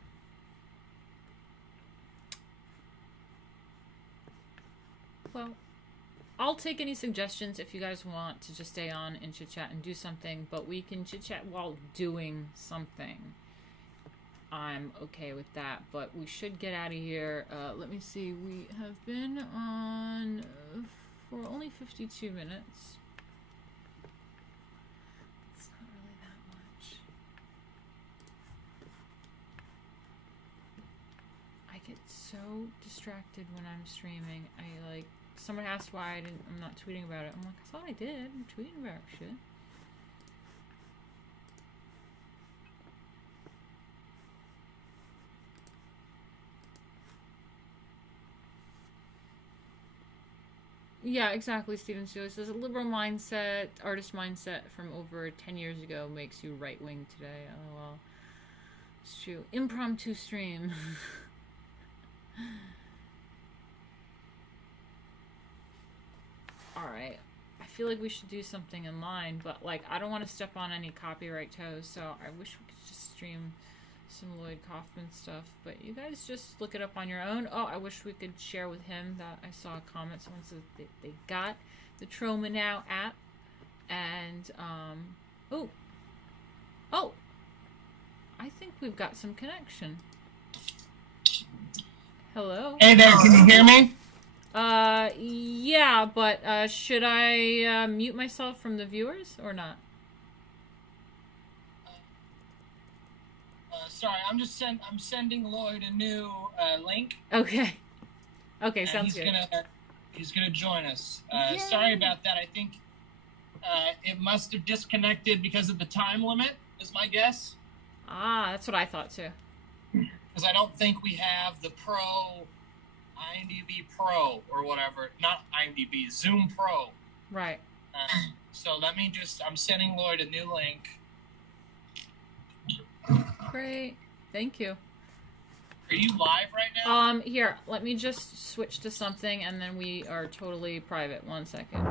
Well, I'll take any suggestions if you guys want to just stay on and chit-chat and do something, but we can chit-chat while doing something. I'm okay with that, but we should get out of here. Let me see, we have been on for only 52 minutes. It's not really that much. I get so distracted when I'm streaming. Someone asked why I'm not tweeting about it. I'm like, I thought I did. I'm tweeting about shit. Yeah, exactly, Steven Steele says, a liberal mindset, artist mindset from over 10 years ago makes you right-wing today. LOL. It's true. Impromptu stream. Alright. I feel like we should do something in line, but, like, I don't want to step on any copyright toes, so I wish we could just stream some Lloyd Kaufman stuff, but you guys just look it up on your own. Oh, I wish we could share with him that I saw a comment. Someone said they got the Troma Now app, and oh, I think we've got some connection. Hello. Hey there, can you hear me? Yeah, but should I mute myself from the viewers or not? Sorry, I'm sending Lloyd a new link. Okay. Okay, sounds good. He's gonna join us. Sorry about that. I think it must have disconnected because of the time limit, is my guess. Ah, that's what I thought too. Because I don't think we have the IMDb Pro or whatever. Not IMDb, Zoom Pro. Right. So I'm sending Lloyd a new link. Great. Thank you. Are you live right now? Here, let me just switch to something and then we are totally private. 1 second.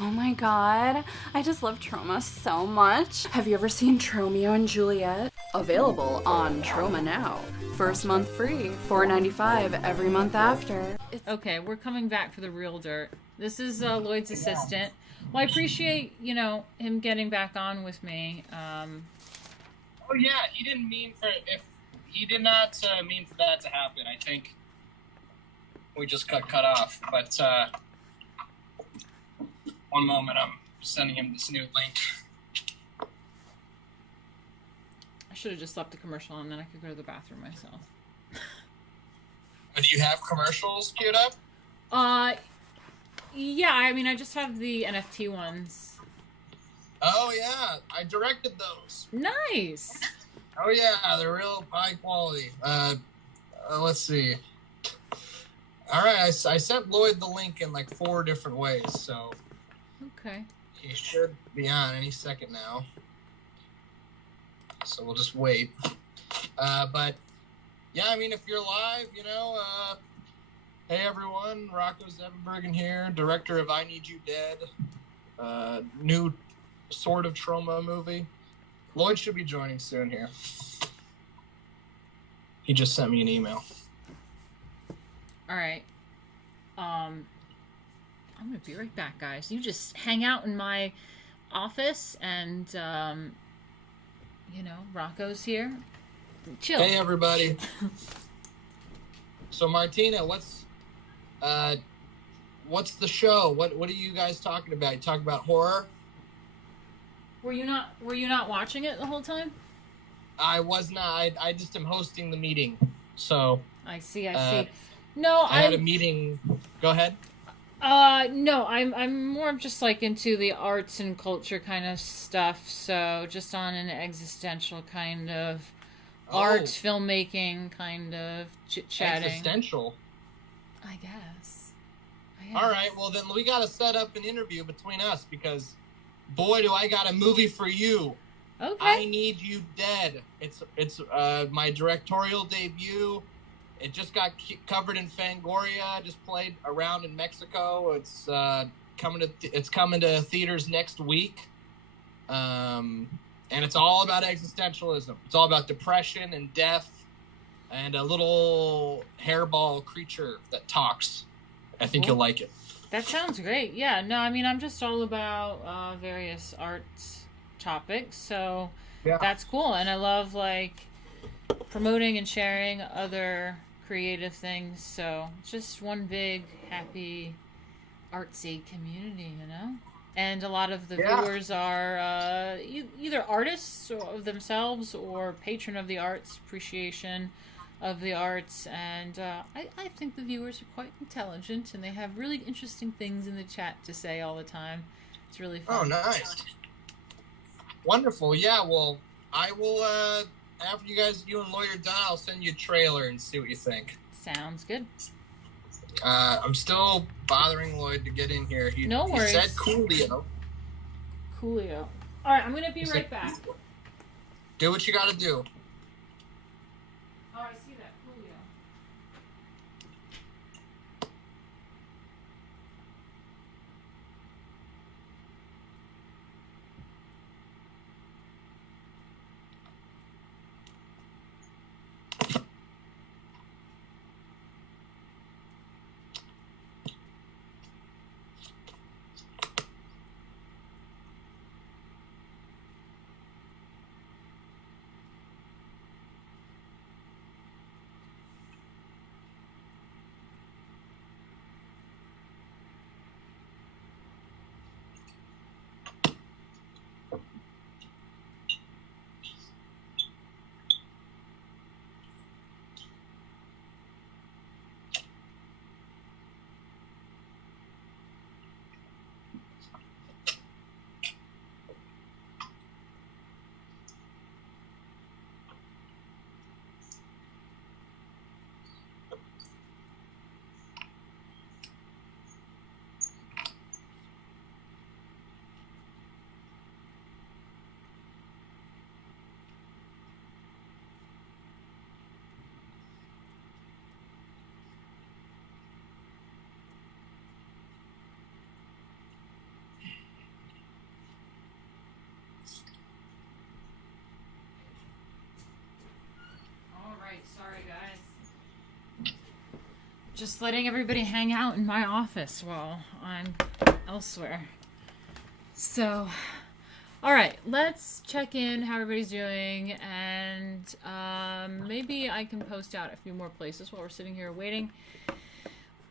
Oh my god, I just love Troma so much. Have you ever seen Romeo and Juliet? Available on Troma now. First month free, $4.95 every month after. Okay, we're coming back for the real dirt. This is Lloyd's assistant. Well, I appreciate, him getting back on with me. Oh yeah, he did not mean for that to happen. I think we just got cut off. But one moment, I'm sending him this new link. I should have just left the commercial and then I could go to the bathroom myself. Do you have commercials queued up? Yeah, I mean, I just have the NFT ones. Oh, yeah, I directed those. Nice! Oh, yeah, they're real high quality. Let's see. All right, I sent Lloyd the link in like 4 different ways, so... Okay. He should be on any second now. So we'll just wait. But, yeah, I mean, if you're live, hey, everyone, Rocco Zevenbergen here, director of I Need You Dead, new sort of Troma movie. Lloyd should be joining soon here. He just sent me an email. All right. I'm gonna be right back, guys. You just hang out in my office, and Rocco's here. Chill. Hey, everybody. So, Martina, what's the show? What are you guys talking about? You talking about horror? Were you not watching it the whole time? I was not. I just am hosting the meeting. So I see. No, I had a meeting. Go ahead. No, I'm more just like into the arts and culture kind of stuff. So just on an existential kind of art, filmmaking kind of chit-chatting. Existential? I guess. All right, well then we got to set up an interview between us because, boy, do I got a movie for you. Okay. I Need You Dead. It's my directorial debut. It just got covered in Fangoria. Just played around in Mexico. It's coming to theaters next week. And it's all about existentialism. It's all about depression and death and a little hairball creature that talks. I think you'll like it. That sounds great. Yeah, no, I mean, I'm just all about various arts topics, so that's cool. And I love, like, promoting and sharing other creative things, so it's just one big, happy, artsy community, And a lot of the viewers are either artists of themselves or patron of the arts, appreciation of the arts, and I think the viewers are quite intelligent, and they have really interesting things in the chat to say all the time. It's really fun. Oh, nice. Wonderful. Yeah, well, I will, after you and Lloyd are done, I'll send you a trailer and see what you think. Sounds good. I'm still bothering Lloyd to get in here. No worries. He said Coolio. Coolio. All right, I'm going to be right back. Do what you got to do. Oh, I see that. Coolio. Sorry, guys. Just letting everybody hang out in my office while I'm elsewhere. So, all right, let's check in how everybody's doing, and maybe I can post out a few more places while we're sitting here waiting.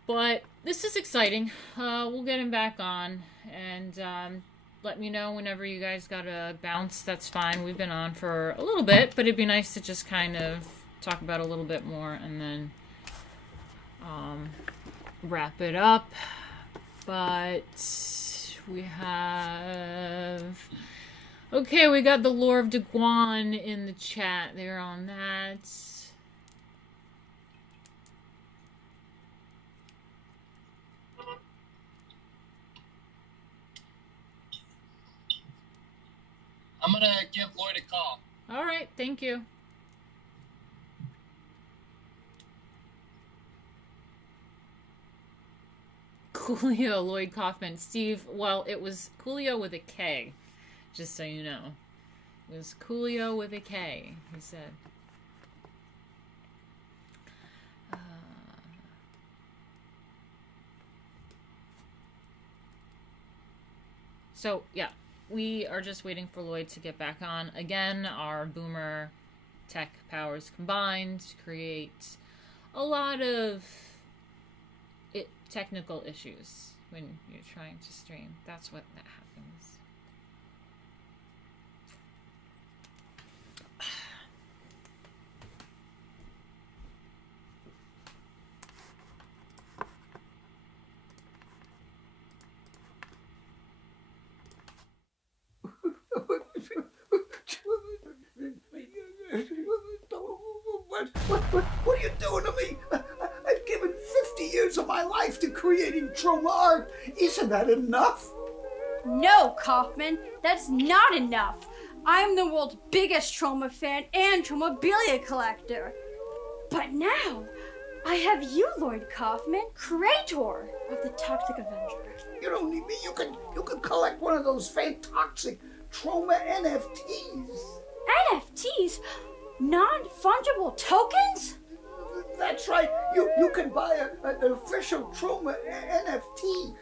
But this is exciting. We'll get him back on, and let me know whenever you guys got to bounce. That's fine. We've been on for a little bit, but it'd be nice to just kind of talk about a little bit more and then wrap it up. But we have... Okay, we got the Lore of Daguan in the chat. They're on that. I'm going to give Lloyd a call. All right, thank you. Coolio, Lloyd Kaufman. Steve, well, it was Coolio with a K, just so you know. It was Coolio with a K, he said. So, yeah, we are just waiting for Lloyd to get back on. Again, our boomer tech powers combined to create a lot of technical issues when you're trying to stream. That's what that happens. What are you doing to me? I've given 50 years of my life to creating Troma art. Isn't that enough? No, Kaufman, that's not enough. I'm the world's biggest Troma fan and Tromabilia collector. But now, I have you, Lloyd Kaufman, creator of the Toxic Avenger. You don't need me. You can collect one of those fantastic Troma NFTs. NFTs? Non-fungible tokens? That's right. You can buy an official Troma NFT.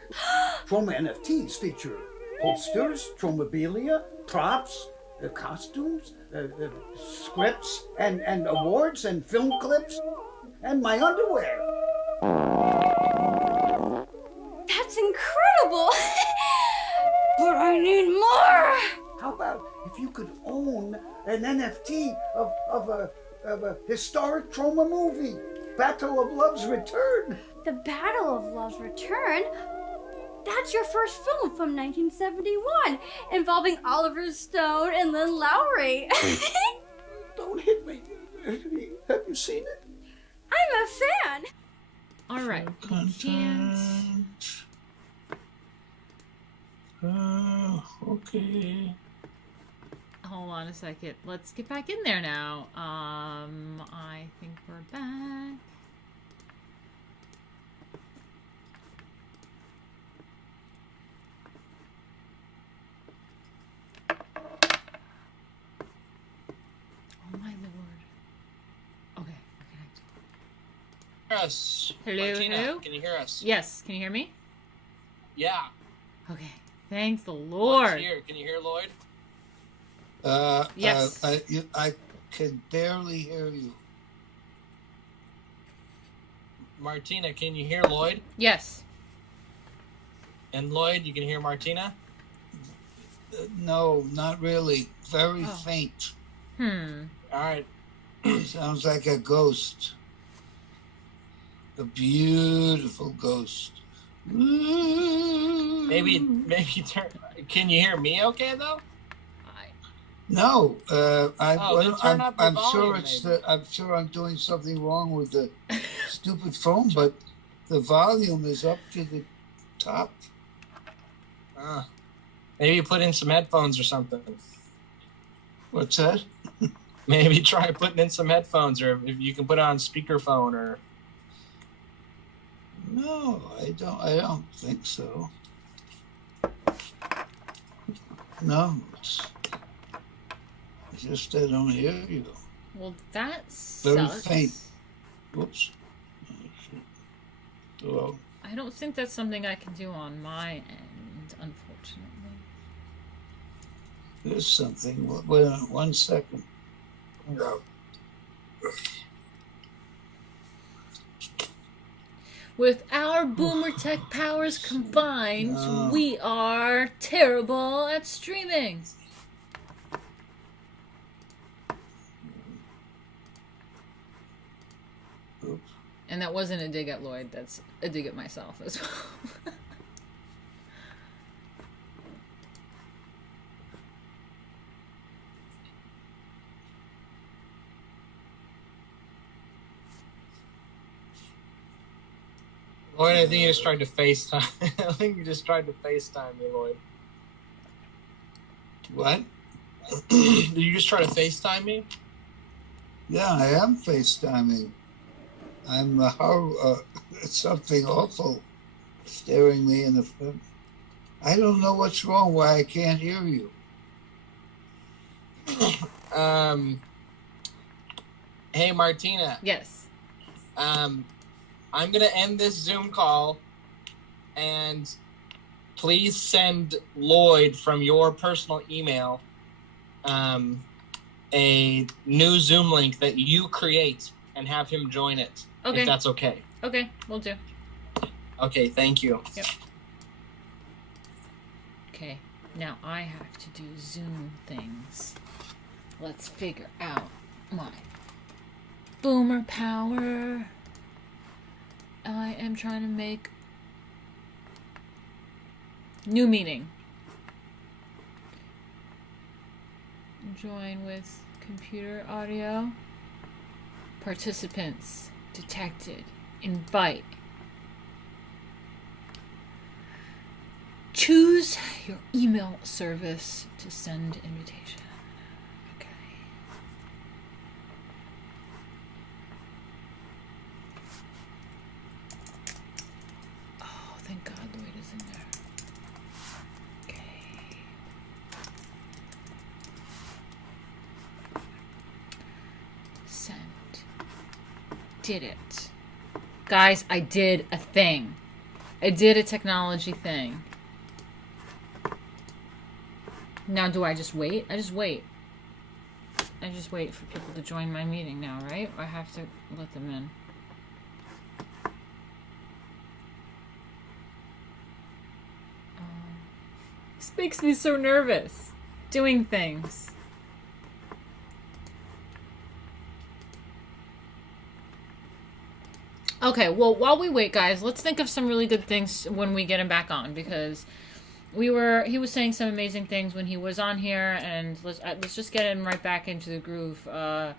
Troma NFTs feature posters, Tromabilia, props, costumes, scripts, and awards, and film clips, and my underwear. That's incredible! But I need more! How about if you could own an NFT of a historic Troma movie, Battle of Love's Return? The Battle of Love's Return? That's your first film from 1971, involving Oliver Stone and Lynn Lowry. Don't hit me. Have you seen it? I'm a fan. All right. Okay. Hold on a second. Let's get back in there now. I think we're back. Oh my lord. Okay, we're connected. Us. Hello, Martina, hello? can you hear us? Yes, can you hear me? Yeah. Okay, thanks the Lloyd's Lord. here. Can you hear Lloyd? Yes. I can barely hear you. Martina, can you hear Lloyd? Yes. And Lloyd, you can hear Martina? No, not really. Very Oh. faint. All right. Sounds like a ghost. A beautiful ghost. Maybe turn. Can you hear me okay though? No, then turn up your I'm sure volume, it's maybe. I'm sure I'm doing something wrong with the stupid phone, but the volume is up to the top. Maybe you put in some headphones or something. What's that? Maybe try putting in some headphones, or if you can put it on speakerphone, or. No, I don't think so. No, it's just I don't hear you. Well, that Very sucks. faint. Whoops. Hello. I don't think that's something I can do on my end, unfortunately. There's something. Wait a minute, 1 second. No. With our boomer tech powers combined, No. we are terrible at streaming. Oops. And that wasn't a dig at Lloyd, that's a dig at myself as well. Lloyd, I think you just tried to FaceTime. I think you just tried to FaceTime me, Lloyd. What? Did you just try to FaceTime me? Yeah, I am FaceTiming. I'm something awful staring me in the front. I don't know what's wrong, why I can't hear you. Hey, Martina. Yes. I'm gonna end this Zoom call, and please send Lloyd from your personal email a new Zoom link that you create and have him join it. Okay. If that's okay. Okay, we'll do. Okay, thank you. Yep. Okay, now I have to do Zoom things. Let's figure out my boomer power. I am trying to make new meeting. Join with computer audio. Participants detected. Invite. Choose your email service to send invitation. Okay. Oh, thank God Lloyd is in there. Okay. Send. Did it. Guys, I did a thing. I did a technology thing. Now, do I just wait? I just wait. I just wait for people to join my meeting now, right? Or I have to let them in. This makes me so nervous. Doing things. Okay, well, while we wait, guys, let's think of some really good things when we get him back on, because he was saying some amazing things when he was on here, and let's just get him right back into the groove. I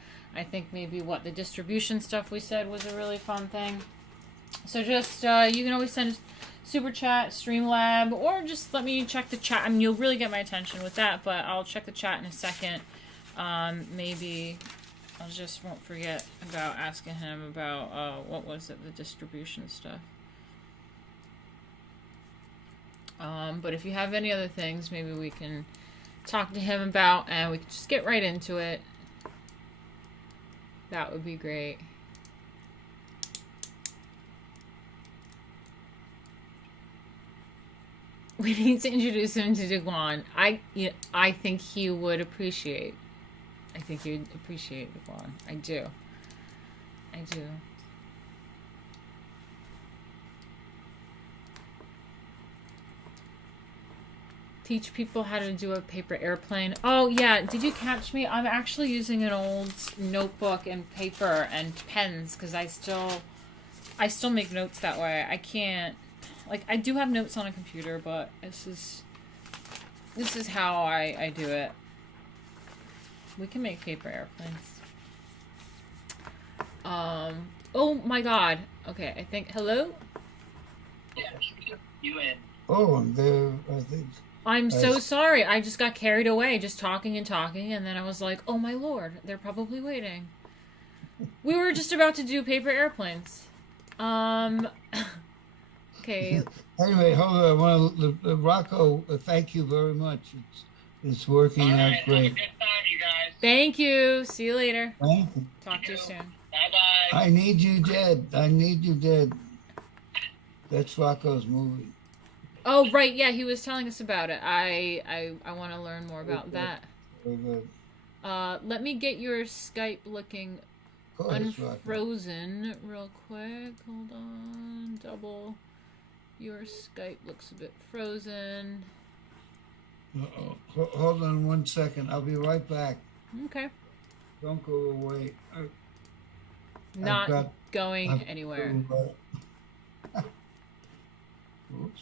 think maybe the distribution stuff we said was a really fun thing. So just you can always send super chat, Streamlab, or just let me check the chat. I mean, you'll really get my attention with that, but I'll check the chat in a second. Maybe I just won't forget about asking him about what was it, the distribution stuff. But if you have any other things, maybe we can talk to him about, and we can just get right into it. That would be great. We need to introduce him to Daguan. I think he would appreciate. I think he would appreciate Daguan. I do. I do. Teach people how to do a paper airplane. Oh yeah, did you catch me? I'm actually using an old notebook and paper and pens because I still make notes that way. I can't, I do have notes on a computer, but this is how I do it. We can make paper airplanes. Oh my God. Okay, I think, hello? Yeah, you in. Oh, and there, I think. I'm so sorry. I just got carried away just talking, and then I was like, oh my Lord, they're probably waiting. We were just about to do paper airplanes. Okay. Anyway, hold on. Rocco, thank you very much. It's working out great. Have a good time, you guys. Thank you. See you later. Thank you. Talk to you soon. Bye-bye. I Need You Dead. I Need You Dead. That's Rocco's movie. Oh, right. Yeah, he was telling us about it. I want to learn more about that. Very good. Let me get your Skype looking Of course, Rocco. unfrozen real quick. Hold on. Double. Your Skype looks a bit frozen. Uh-oh. Hold on 1 second. I'll be right back. Okay. Don't go away. Not going anywhere. Oops.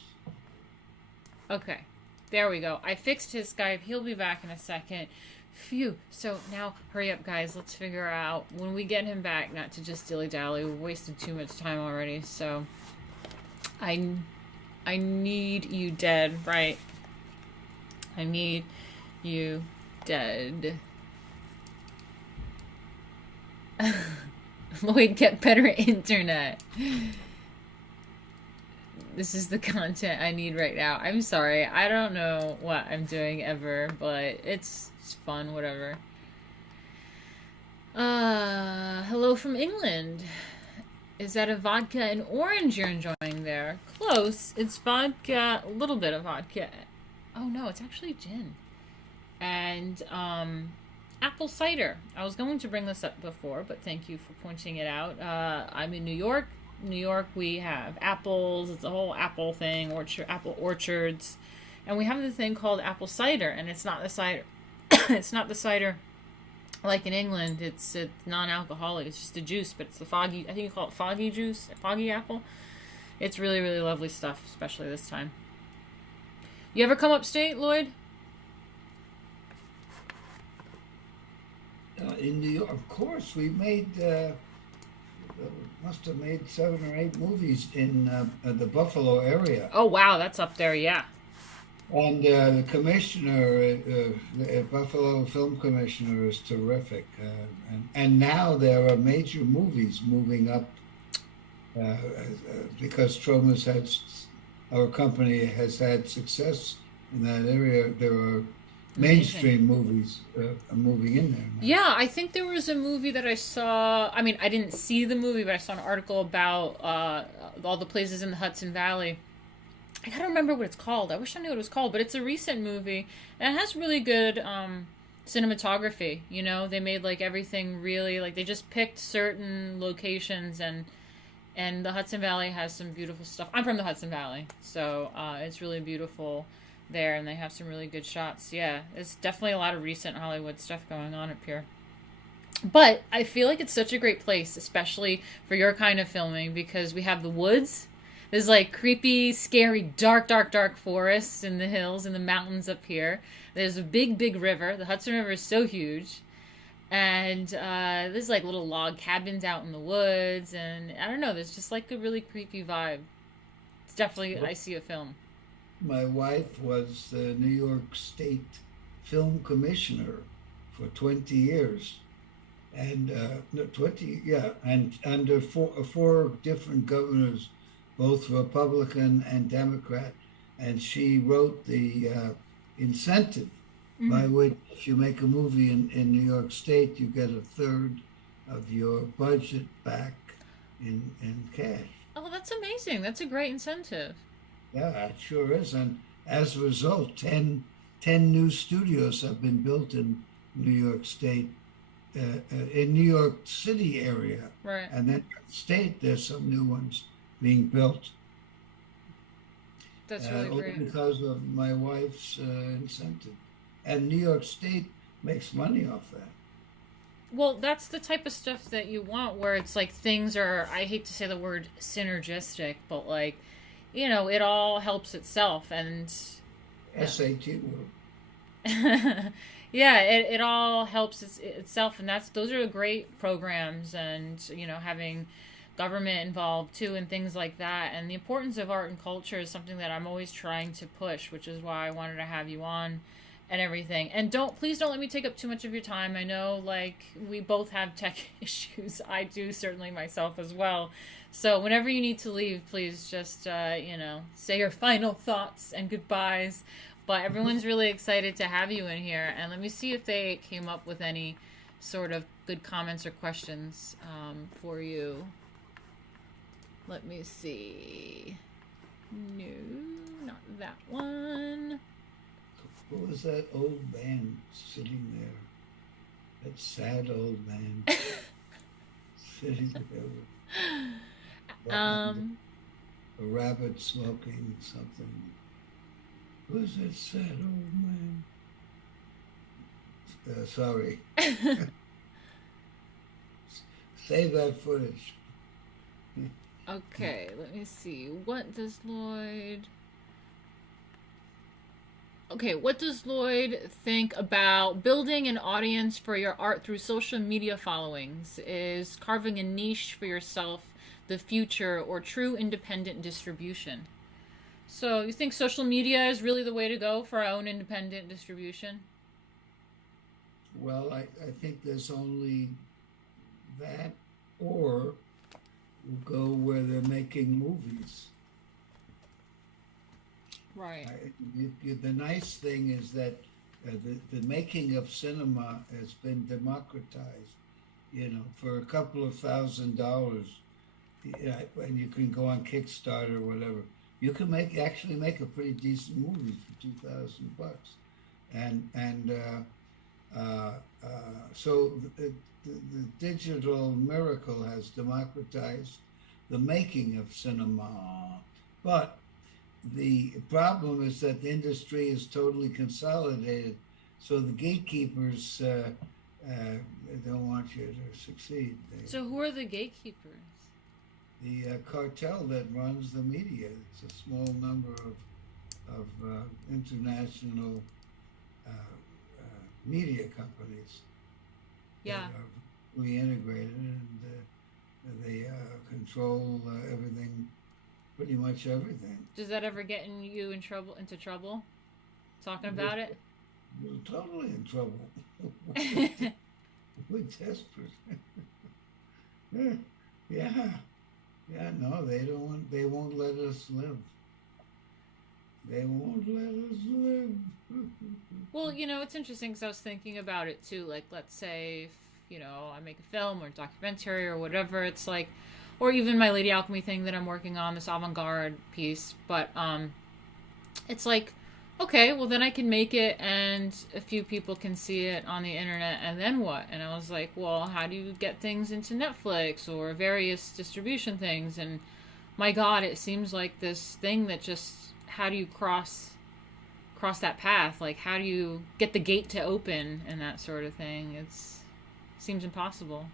Okay. There we go. I fixed his Skype. He'll be back in a second. Phew. So now, hurry up, guys. Let's figure out when we get him back, not to just dilly-dally. We've wasted too much time already, so... I need you dead, right? I need you dead. Lloyd, get better internet. This is the content I need right now. I'm sorry. I don't know what I'm doing ever, but it's fun, whatever. Hello from England. Is that a vodka and orange you're enjoying there? Close. It's vodka, a little bit of vodka. Oh no, it's actually gin. And apple cider. I was going to bring this up before, but thank you for pointing it out. I'm in New York. New York, we have apples. It's a whole apple thing, apple orchards. And we have this thing called apple cider, and it's not the cider. It's not the cider like in England. It's non-alcoholic. It's just a juice, but it's the foggy. I think you call it foggy juice, foggy apple. It's really, really lovely stuff, especially this time. You ever come upstate, Lloyd? In New York, of course, we must have made 7 or 8 movies in the Buffalo area. Oh wow, that's up there, yeah. And the commissioner, the Buffalo Film Commissioner, is terrific. And now there are major movies moving up because Troma's our company has had success in that area. There are mainstream movies moving in there now. Yeah, I think there was a movie that I saw. I mean, I didn't see the movie, but I saw an article about all the places in the Hudson Valley. I gotta remember what it's called. I wish I knew what it was called, but it's a recent movie, and it has really good cinematography. You know, they made like everything really like they just picked certain locations, and the Hudson Valley has some beautiful stuff. I'm from the Hudson Valley, so it's really beautiful there, and they have some really good shots. Yeah, there's definitely a lot of recent Hollywood stuff going on up here. But I feel like it's such a great place, especially for your kind of filming, because we have the woods. There's like creepy, scary, dark forests in the hills and the mountains up here. There's a big river. The Hudson River is so huge. And there's like little log cabins out in the woods. And I don't know, there's just like a really creepy vibe. It's definitely, I see a film. My wife was the New York State Film Commissioner for 20 years. And, and under four different governors, both Republican and Democrat, and she wrote the incentive by which if you make a movie in New York State, you get a third of your budget back in cash. Oh, that's amazing. That's a great incentive. Yeah, it sure is. And as a result, 10 new studios have been built in New York State, in New York City area. Right. And then state, there's some new ones being built. That's really great. Because of my wife's incentive. And New York State makes money off that. Well, that's the type of stuff that you want, where it's like things are, I hate to say the word synergistic, but like, you know, it all helps itself. And yeah. SAT word. Yeah, it all helps itself, and those are great programs, and you know, having government involved too and things like that. And the importance of art and culture is something that I'm always trying to push, which is why I wanted to have you on and everything. And please don't let me take up too much of your time. I know like we both have tech issues. I do, certainly myself as well. So whenever you need to leave, please just you know, say your final thoughts and goodbyes. But everyone's really excited to have you in here, and let me see if they came up with any sort of good comments or questions for you. Let me see. No, not that one. What was that old man sitting there? That sad old man sitting there. A rabbit smoking something. Who's that sad old man? Sorry. Save that footage. Okay, let me see. What does Lloyd think about building an audience for your art through social media followings? Is carving a niche for yourself the future, or true independent distribution? So you think social media is really the way to go for our own independent distribution? Well, I think there's only that, or we'll go where they're making movies. Right. The nice thing is that the making of cinema has been democratized for a couple of $1,000, and you can go on Kickstarter or whatever. You can actually make a pretty decent movie for $2,000, so the digital miracle has democratized the making of cinema, but the problem is that the industry is totally consolidated, so the gatekeepers don't want you to succeed. So who are the gatekeepers? The cartel that runs the media. It's a small number of international media companies. Yeah. That are fully integrated, and they control everything, pretty much everything. Does that ever get you into trouble? Talking about it? We're totally in trouble. We're desperate. Yeah, no, they won't let us live. They won't let us live. Well, it's interesting because I was thinking about it too. Like, let's say, if, I make a film or a documentary or whatever, it's like, or even my Lady Alchemy thing that I'm working on, this avant-garde piece. But it's like, okay, well then I can make it and a few people can see it on the internet, and then what? And I was like, well, how do you get things into Netflix or various distribution things? And my God, it seems like this thing that just, how do you cross that path? Like, how do you get the gate to open and that sort of thing? Seems impossible.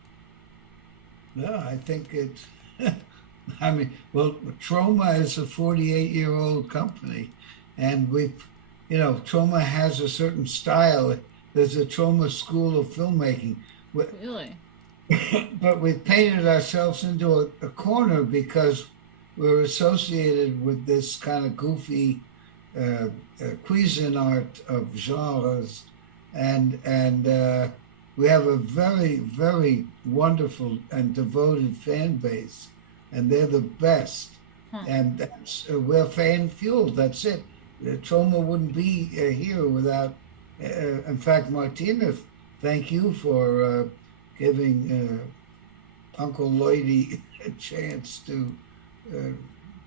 No, I think it's, I mean, well, Troma is a 48-year-old company, and Troma has a certain style. There's a Troma School of Filmmaking. Really? But we've painted ourselves into a corner because we're associated with this kind of goofy Cuisinart of genres, and we have a very, very wonderful and devoted fan base, and they're the best. And we're fan fueled. That's it. Troma wouldn't be here without. In fact, Martina, thank you for giving Uncle Lloydie a chance to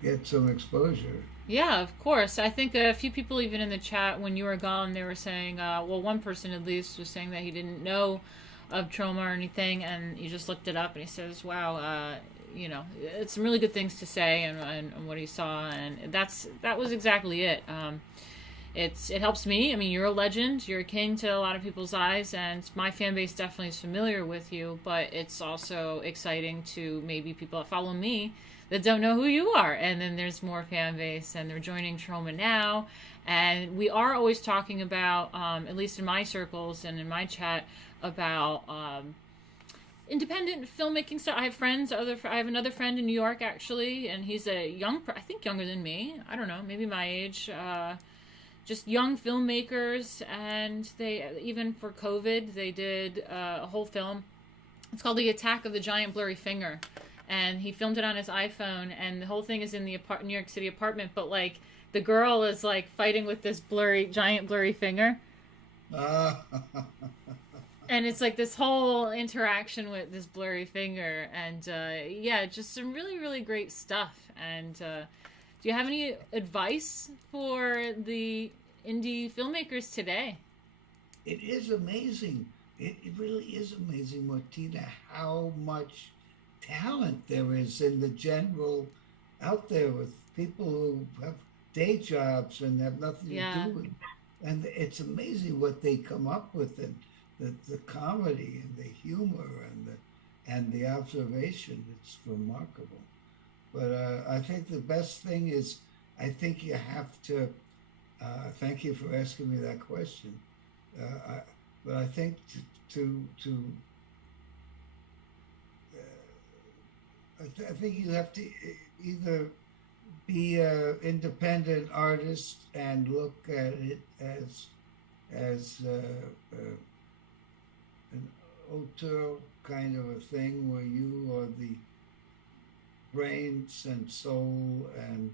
get some exposure. Yeah, of course. I think a few people even in the chat when you were gone, they were saying, well, one person at least was saying that he didn't know of Troma or anything, and he just looked it up and he says, wow, it's some really good things to say and what he saw, and that was exactly it. It helps me. I mean, you're a legend, you're a king to a lot of people's eyes, and my fan base definitely is familiar with you, but it's also exciting to maybe people that follow me that don't know who you are, and then there's more fan base, and they're joining Troma now, and we are always talking about, at least in my circles and in my chat, about independent filmmaking stuff. I have friends. I have another friend in New York actually, and he's I think younger than me. I don't know, maybe my age. Just young filmmakers, and they, even for COVID, they did a whole film. It's called The Attack of the Giant Blurry Finger, and he filmed it on his iPhone, and the whole thing is in the New York City apartment, but like the girl is like fighting with this giant blurry finger. And it's like this whole interaction with this blurry finger, and just some really, really great stuff. And do you have any advice for the indie filmmakers today? It is amazing. It really is amazing, Martina, how much talent there is in the general out there with people who have day jobs and have nothing to do with it. And it's amazing what they come up with, and the comedy and the humor and the observation. It's remarkable. But I think the best thing is, I think you have to, thank you for asking me that question. But I think I think you have to either be an independent artist and look at it as an auteur kind of a thing, where you are the brains and soul and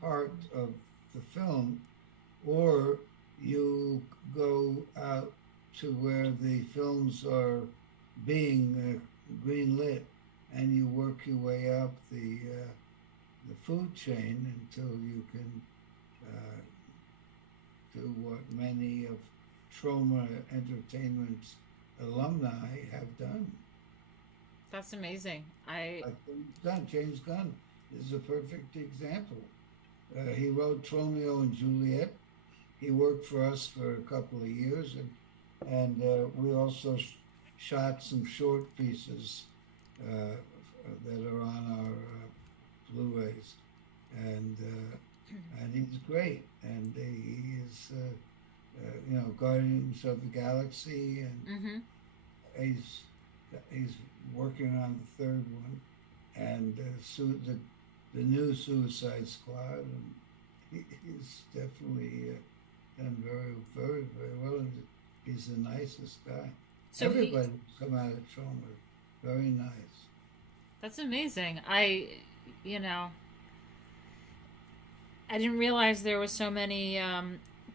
heart of the film, or you go out to where the films are being greenlit, and you work your way up the food chain until you can do what many of Troma Entertainment's alumni have done. That's amazing. Like James Gunn is a perfect example. He wrote Romeo and Juliet. He worked for us for a couple of years, and we also shot some short pieces that are on our Blu-rays, and he's great. And he is, Guardians of the Galaxy, and he's working on the third one, and the new Suicide Squad, and he's definitely done very, very, very well. And he's the nicest guy. So everybody who's come out of Troma, very nice. That's amazing. I didn't realize there was so many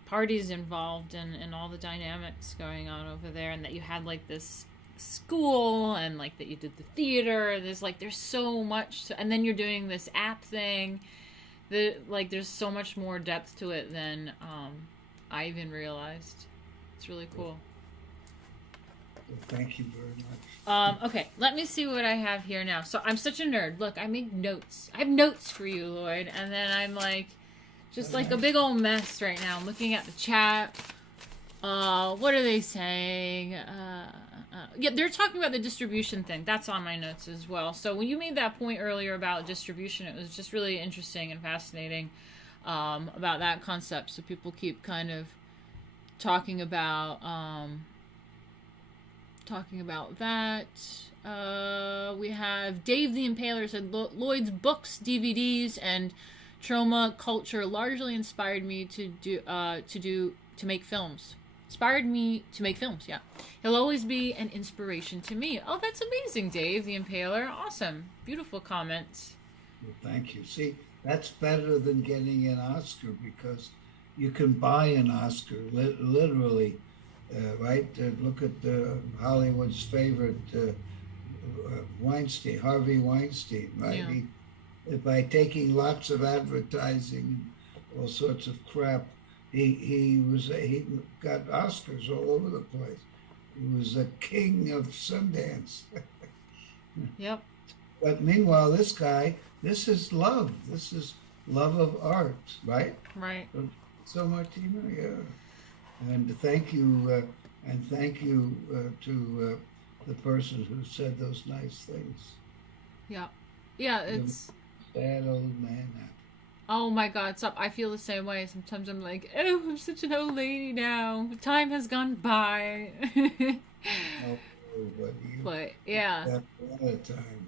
parties involved and all the dynamics going on over there, and that you had like this school, and like that you did the theater. There's so much and then you're doing this app thing. There's so much more depth to it than I even realized. It's really cool. Thank you very much. Okay, let me see what I have here now. So I'm such a nerd. Look, I make notes. I have notes for you, Lloyd, and then I'm like just like a big old mess right now. I'm looking at the chat. What are they saying? Yeah, they're talking about the distribution thing. That's on my notes as well. So when you made that point earlier about distribution, it was just really interesting and fascinating about that concept. So people keep kind of talking about that. We have Dave the Impaler said Lloyd's books, DVDs, and Troma culture largely inspired me to make films. Inspired me to make films, yeah. He'll always be an inspiration to me. Oh, that's amazing, Dave the Impaler. Awesome. Beautiful comments. Well, thank you. See, that's better than getting an Oscar, because you can buy an Oscar, literally, right? Look at Hollywood's favorite, Weinstein, Harvey Weinstein, right? Yeah. By taking lots of advertising, all sorts of crap, he got Oscars all over the place. He was a king of Sundance. Yep. But meanwhile, this is love. This is love of art, right? Right. So Martina, yeah. And thank you to the person who said those nice things. Yeah. Yeah, it's bad old man. Oh my God, stop. I feel the same way. Sometimes I'm like, oh, I'm such an old lady now. Time has gone by. But yeah. That's a lot of time.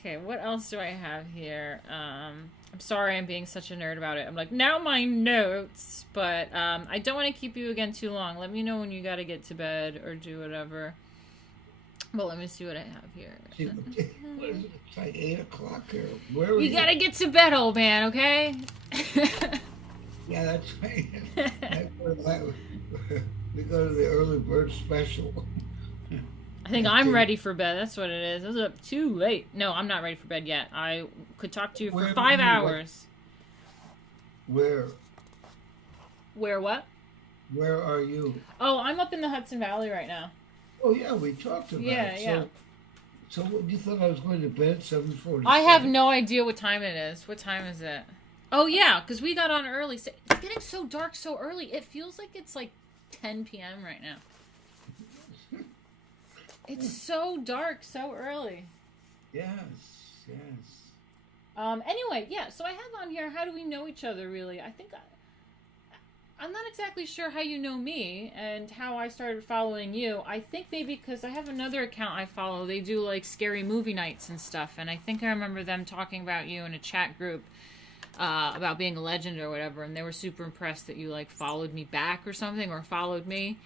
Okay, what else do I have here? I'm sorry I'm being such a nerd about it. I'm like, now my notes, but I don't want to keep you again too long. Let me know when you got to get to bed or do whatever. Well, let me see what I have here. It's like 8 o'clock here. Where are you? Gotta get to bed, old man, okay? Yeah, that's right. We go to the early bird special. I think I'm ready for bed. That's what it is. I was up too late. No, I'm not ready for bed yet. I could talk to you for 5 hours. Where? Where what? Where are you? Oh, I'm up in the Hudson Valley right now. Oh, yeah, we talked about it. Yeah. So what, you thought I was going to bed at 7:47? I have no idea what time it is. What time is it? Oh, yeah, because we got on early. It's getting so dark so early. It feels like it's like 10 p.m. right now. It's so dark so early. Yes. Anyway, yeah, so I have on here, how do we know each other, really? I think I'm not exactly sure how you know me and how I started following you. I think maybe because I have another account I follow. They do like scary movie nights and stuff, and I think I remember them talking about you in a chat group about being a legend or whatever, and they were super impressed that you like followed me back or something, or followed me.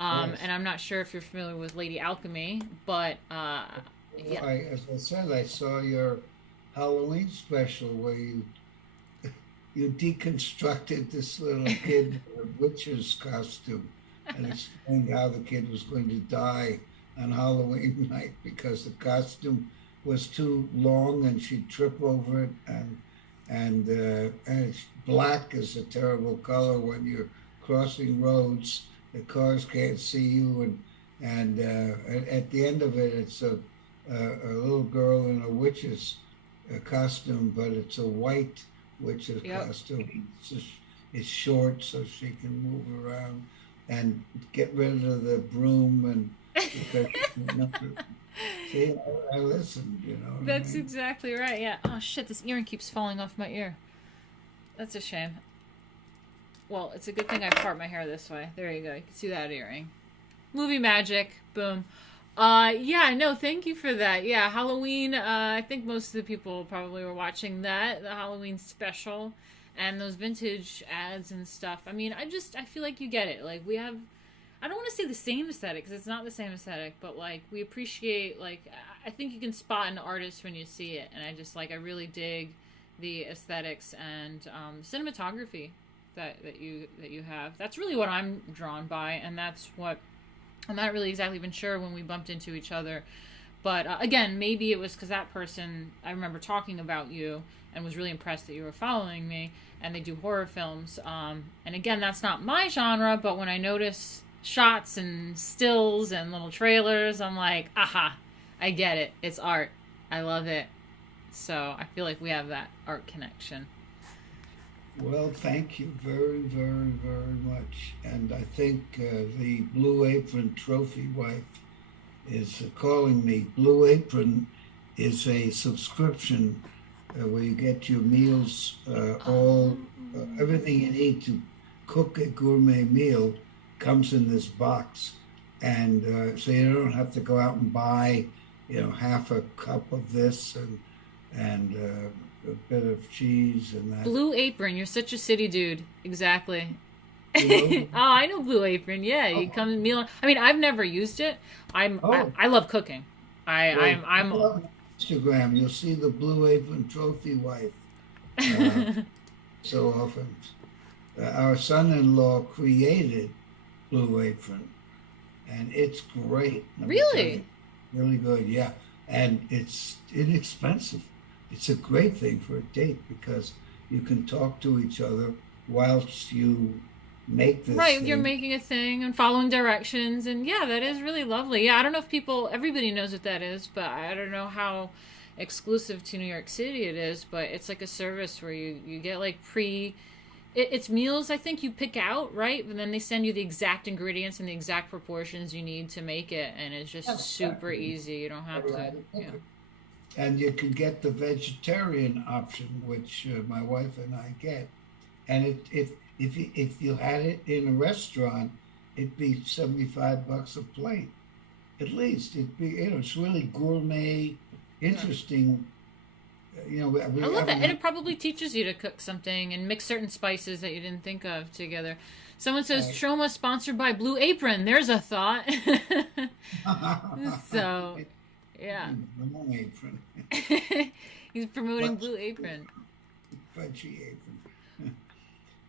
Yes. And I'm not sure if you're familiar with Lady Alchemy, but yeah. As I said, I saw your Halloween special where you deconstructed this little kid in a witch's costume and explained how the kid was going to die on Halloween night because the costume was too long and she'd trip over it, and it's black is a terrible color when you're crossing roads. The cars can't see you, and at the end of it, it's a little girl in a witch's costume, but it's a white witch's costume. It's short, so she can move around and get rid of the broom and. Because, see, I listened, you know. That's exactly right. Yeah. Oh shit! This earring keeps falling off my ear. That's a shame. Well, it's a good thing I part my hair this way. There you go. You can see that earring. Movie magic. Boom. Yeah, no, thank you for that. Yeah, Halloween, I think most of the people probably were watching that, the Halloween special, and those vintage ads and stuff. I mean, I feel like you get it. Like, we have, I don't want to say the same aesthetic, because it's not the same aesthetic, but, like, we appreciate, like, I think you can spot an artist when you see it, and I really dig the aesthetics and cinematography that you have. That's really what I'm drawn by, and that's what I'm not really exactly even sure when we bumped into each other. But again, maybe it was because that person, I remember talking about you and was really impressed that you were following me, and they do horror films. And again, that's not my genre, but when I notice shots and stills and little trailers, I'm like, aha, I get it. It's art. I love it. So I feel like we have that art connection. Well, thank you very, very, very much. And I think the Blue Apron Trophy Wife is calling me. Blue Apron is a subscription where you get your meals, everything you need to cook a gourmet meal comes in this box. And so you don't have to go out and buy, half a cup of this and a bit of cheese and that. Blue Apron, you're such a city dude. Exactly. You know? Oh, I know Blue Apron. Yeah, you come meal. I mean, I've never used it. I love cooking. I'm on Instagram. You'll see the Blue Apron Trophy Wife so often. Our son-in-law created Blue Apron, and it's great. Really? Really good, yeah. And it's inexpensive. It's a great thing for a date because you can talk to each other whilst you make this right, thing. You're making a thing and following directions, and yeah, that is really lovely. Yeah, I don't know if everybody knows what that is, but I don't know how exclusive to New York City it is, but it's like a service where you get like it's meals I think you pick out, right? And then they send you the exact ingredients and the exact proportions you need to make it, and it's just super easy. You don't have to. Yeah. And you can get the vegetarian option, which my wife and I get. And if you had it in a restaurant, it'd be $75 a plate, at least. It'd be, it's really gourmet, interesting. I love that, and it probably teaches you to cook something and mix certain spices that you didn't think of together. Someone says Troma sponsored by Blue Apron. There's a thought. So, yeah. Blue Apron. He's promoting Blue Apron. Fudgy Apron.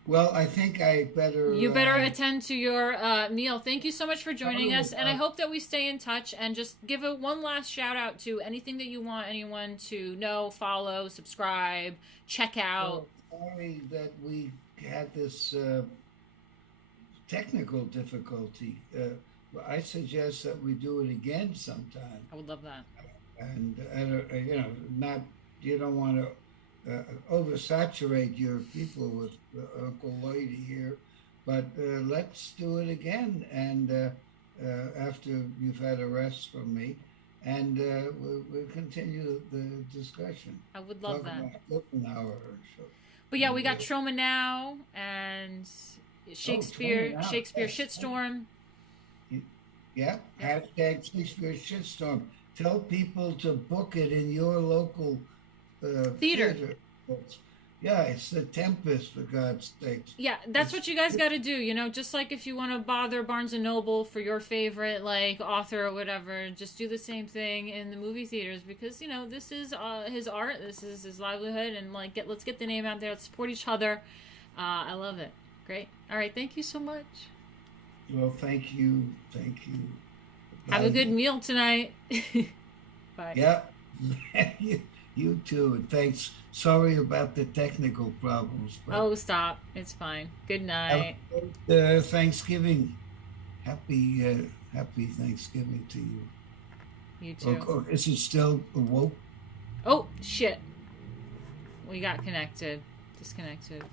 Well, I think I better... You better attend to your meal. Thank you so much for joining us, and I hope that we stay in touch, and just give one last shout out to anything that you want anyone to know, follow, subscribe, check out. Well, sorry that we had this technical difficulty. I suggest that we do it again sometime. I would love that. And, you don't want to oversaturate your people with Uncle Lloyd here, but let's do it again. And after you've had a rest from me, and we'll continue the discussion. I would love that. An hour or so. But yeah, we got Troma Now and Shakespeare, Troma Now. Shakespeare Shitstorm. Yeah, hashtag Shakespeare Shitstorm. Tell people to book it in your local theater. Yeah, it's the Tempest, for God's sakes. Yeah, that's what you guys got to do. Just like if you want to bother Barnes and Noble for your favorite author or whatever, just do the same thing in the movie theaters, because this is his art, this is his livelihood, and let's get the name out there. Let's support each other. I love it. Great. All right, thank you so much. Well, thank you Have a good meal tonight. Bye. Yeah. You too. And thanks. Sorry about the technical problems. But Oh, stop. It's fine. Good night. Thanksgiving. Happy Thanksgiving to you. You too. Or is it still awoke? Oh, shit. We got connected. Disconnected.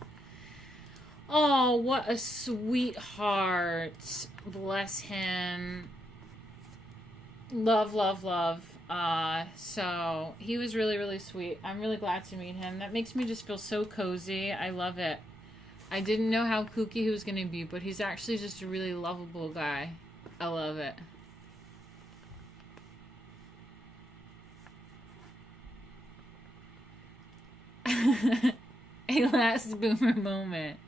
Oh, what a sweetheart. Bless him. Love, love, love. So he was really, really sweet. I'm really glad to meet him. That makes me just feel so cozy. I love it. I didn't know how kooky he was going to be, but he's actually just a really lovable guy. I love it. A last boomer moment.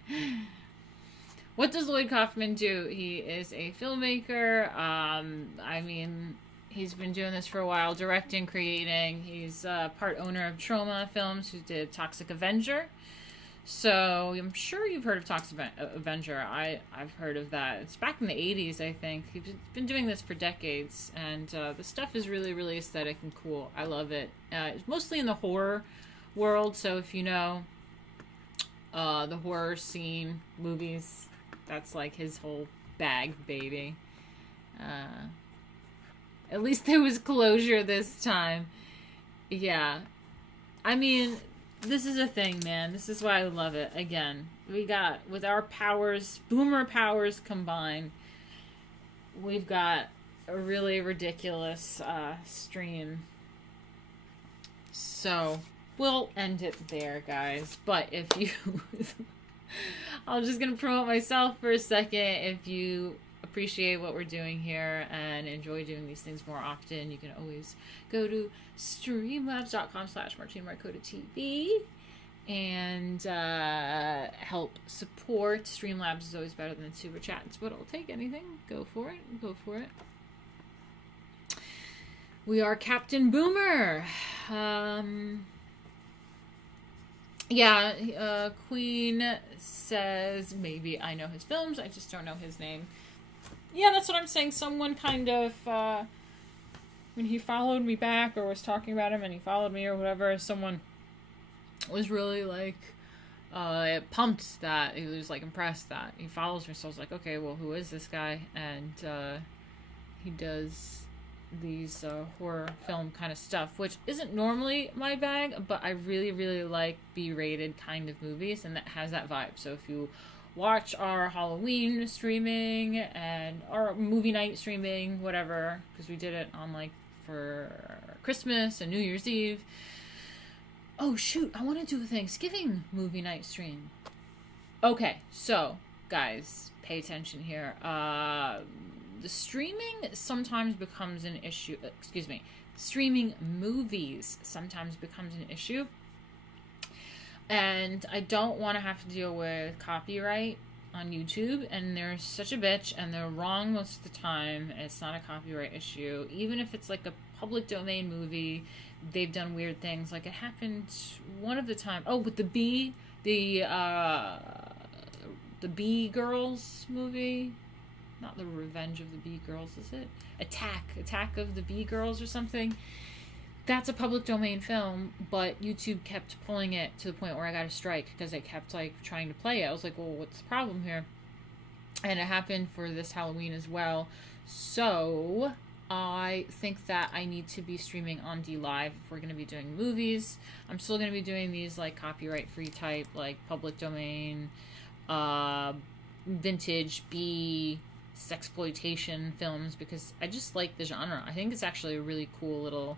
What does Lloyd Kaufman do? He is a filmmaker. I mean, he's been doing this for a while, directing, creating. He's part owner of Troma Films, who did Toxic Avenger. So I'm sure you've heard of Toxic Avenger. I've heard of that. It's back in the 80s, I think. He's been doing this for decades, and the stuff is really, really aesthetic and cool. I love it. It's mostly in the horror world, so if you know the horror scene, movies, that's like his whole bag, baby. At least there was closure this time. Yeah. I mean, this is a thing, man. This is why I love it. Again, we got, with our powers, boomer powers combined, we've got a really ridiculous stream. So we'll end it there, guys. But if you... I'm just going to promote myself for a second. If you appreciate what we're doing here and enjoy doing these things more often, you can always go to streamlabs.com/Martina Markota TV and help support. Streamlabs is always better than super chats, but I'll take anything. Go for it. Go for it. We are Captain Boomer. Yeah, Queen says, maybe I know his films, I just don't know his name. Yeah, that's what I'm saying. Someone kind of, when he followed me back or was talking about him and he followed me or whatever, someone was really, like, pumped that, he was, like, impressed that he follows me. So I was like, okay, well, who is this guy? And he does these horror film kind of stuff, which isn't normally my bag, but I really, really like B-rated kind of movies, and that has that vibe. So if you watch our Halloween streaming and our movie night streaming, whatever, because we did it on, like, for Christmas and New Year's Eve. Oh shoot, I want to do a Thanksgiving movie night stream. Okay, so guys, pay attention here. The streaming sometimes becomes an issue. Excuse me. Streaming movies sometimes becomes an issue. And I don't want to have to deal with copyright on YouTube. And they're such a bitch. And they're wrong most of the time. And it's not a copyright issue. Even if it's like a public domain movie, they've done weird things. Like it happened one of the time. Oh, with the Bee Girls movie. Not the Revenge of the Bee Girls, is it? Attack of the Bee Girls or something. That's a public domain film, but YouTube kept pulling it to the point where I got a strike because it kept like trying to play it. I was like, well, what's the problem here? And it happened for this Halloween as well. So I think that I need to be streaming on DLive if we're going to be doing movies. I'm still going to be doing these like copyright free type, like public domain, vintage B sexploitation films, because I just like the genre. I think it's actually a really cool little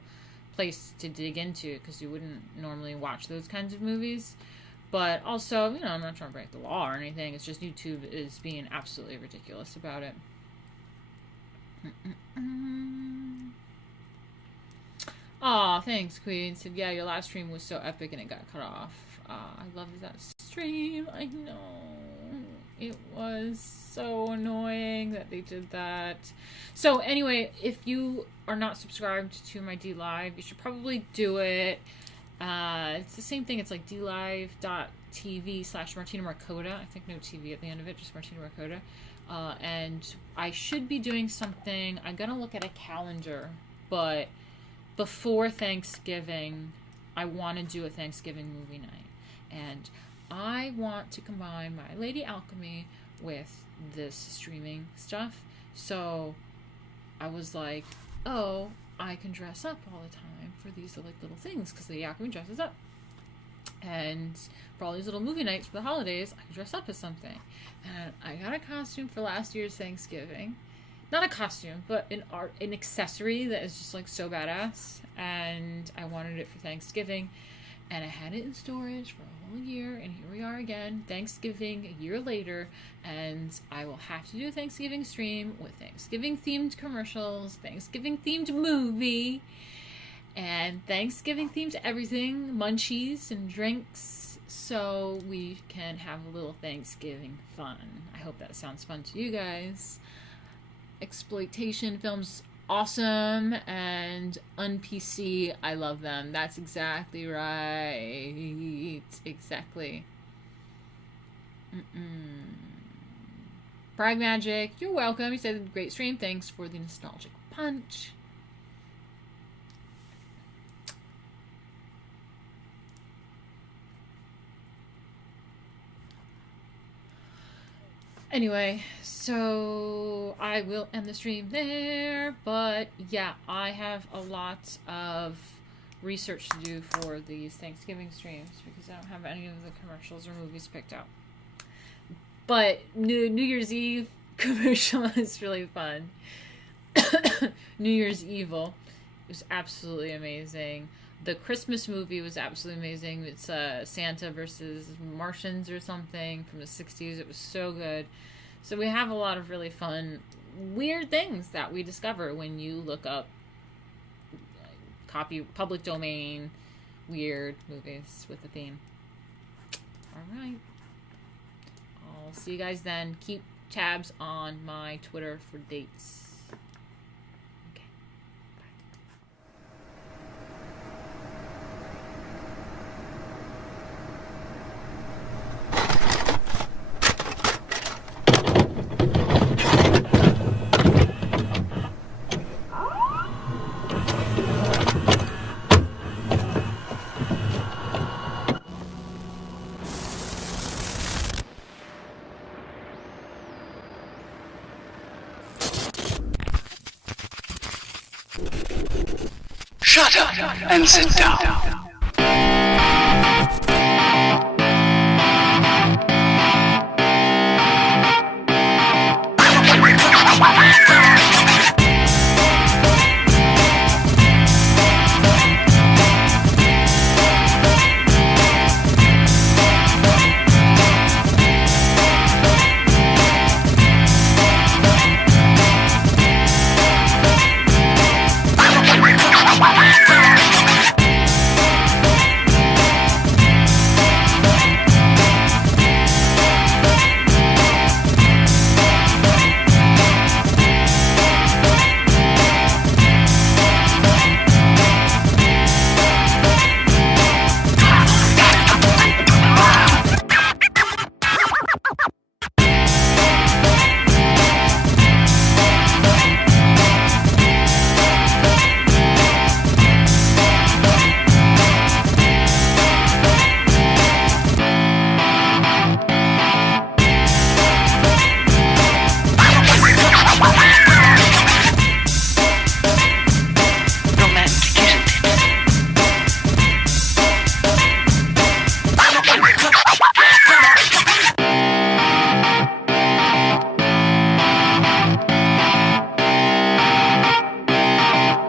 place to dig into because you wouldn't normally watch those kinds of movies. But also, you know, I'm not trying to break the law or anything. It's just YouTube is being absolutely ridiculous about it. Aw, thanks, Queen. Said, yeah, your last stream was so epic and it got cut off. I loved that stream. I know. It was so annoying that they did that. So anyway, if you are not subscribed to my DLive, you should probably do it. It's the same thing. It's like dlive.tv/Martina Markota. I think no TV at the end of it, just Martina Markota. and I should be doing something. I'm gonna look at a calendar, but before Thanksgiving, I want to do a Thanksgiving movie night, and I want to combine My Lady Alchemy with this streaming stuff. So I was like, oh, I can dress up all the time for these like little things, because Lady Alchemy dresses up. And for all these little movie nights for the holidays, I can dress up as something. And I got a costume for last year's Thanksgiving. Not a costume, but an accessory that is just like so badass. And I wanted it for Thanksgiving. And I had it in storage for a whole year. And here we are again, Thanksgiving, a year later. And I will have to do a Thanksgiving stream with Thanksgiving themed commercials, Thanksgiving themed movie, and Thanksgiving themed everything, munchies and drinks, so we can have a little Thanksgiving fun. I hope that sounds fun to you guys. Exploitation films, awesome, and un-PC, I love them. That's exactly right. Exactly. Prag Magic, you're welcome. You said great stream. Thanks for the nostalgic punch. Anyway, so I will end the stream there, but yeah, I have a lot of research to do for these Thanksgiving streams because I don't have any of the commercials or movies picked out. But New Year's Eve commercial is really fun. New Year's Evil was absolutely amazing. The Christmas movie was absolutely amazing. It's Santa versus Martians or something from the 60s. It was so good. So we have a lot of really fun, weird things that we discover when you look up public domain, weird movies with a theme. All right. I'll see you guys then. Keep tabs on my Twitter for dates. Shut up and sit down.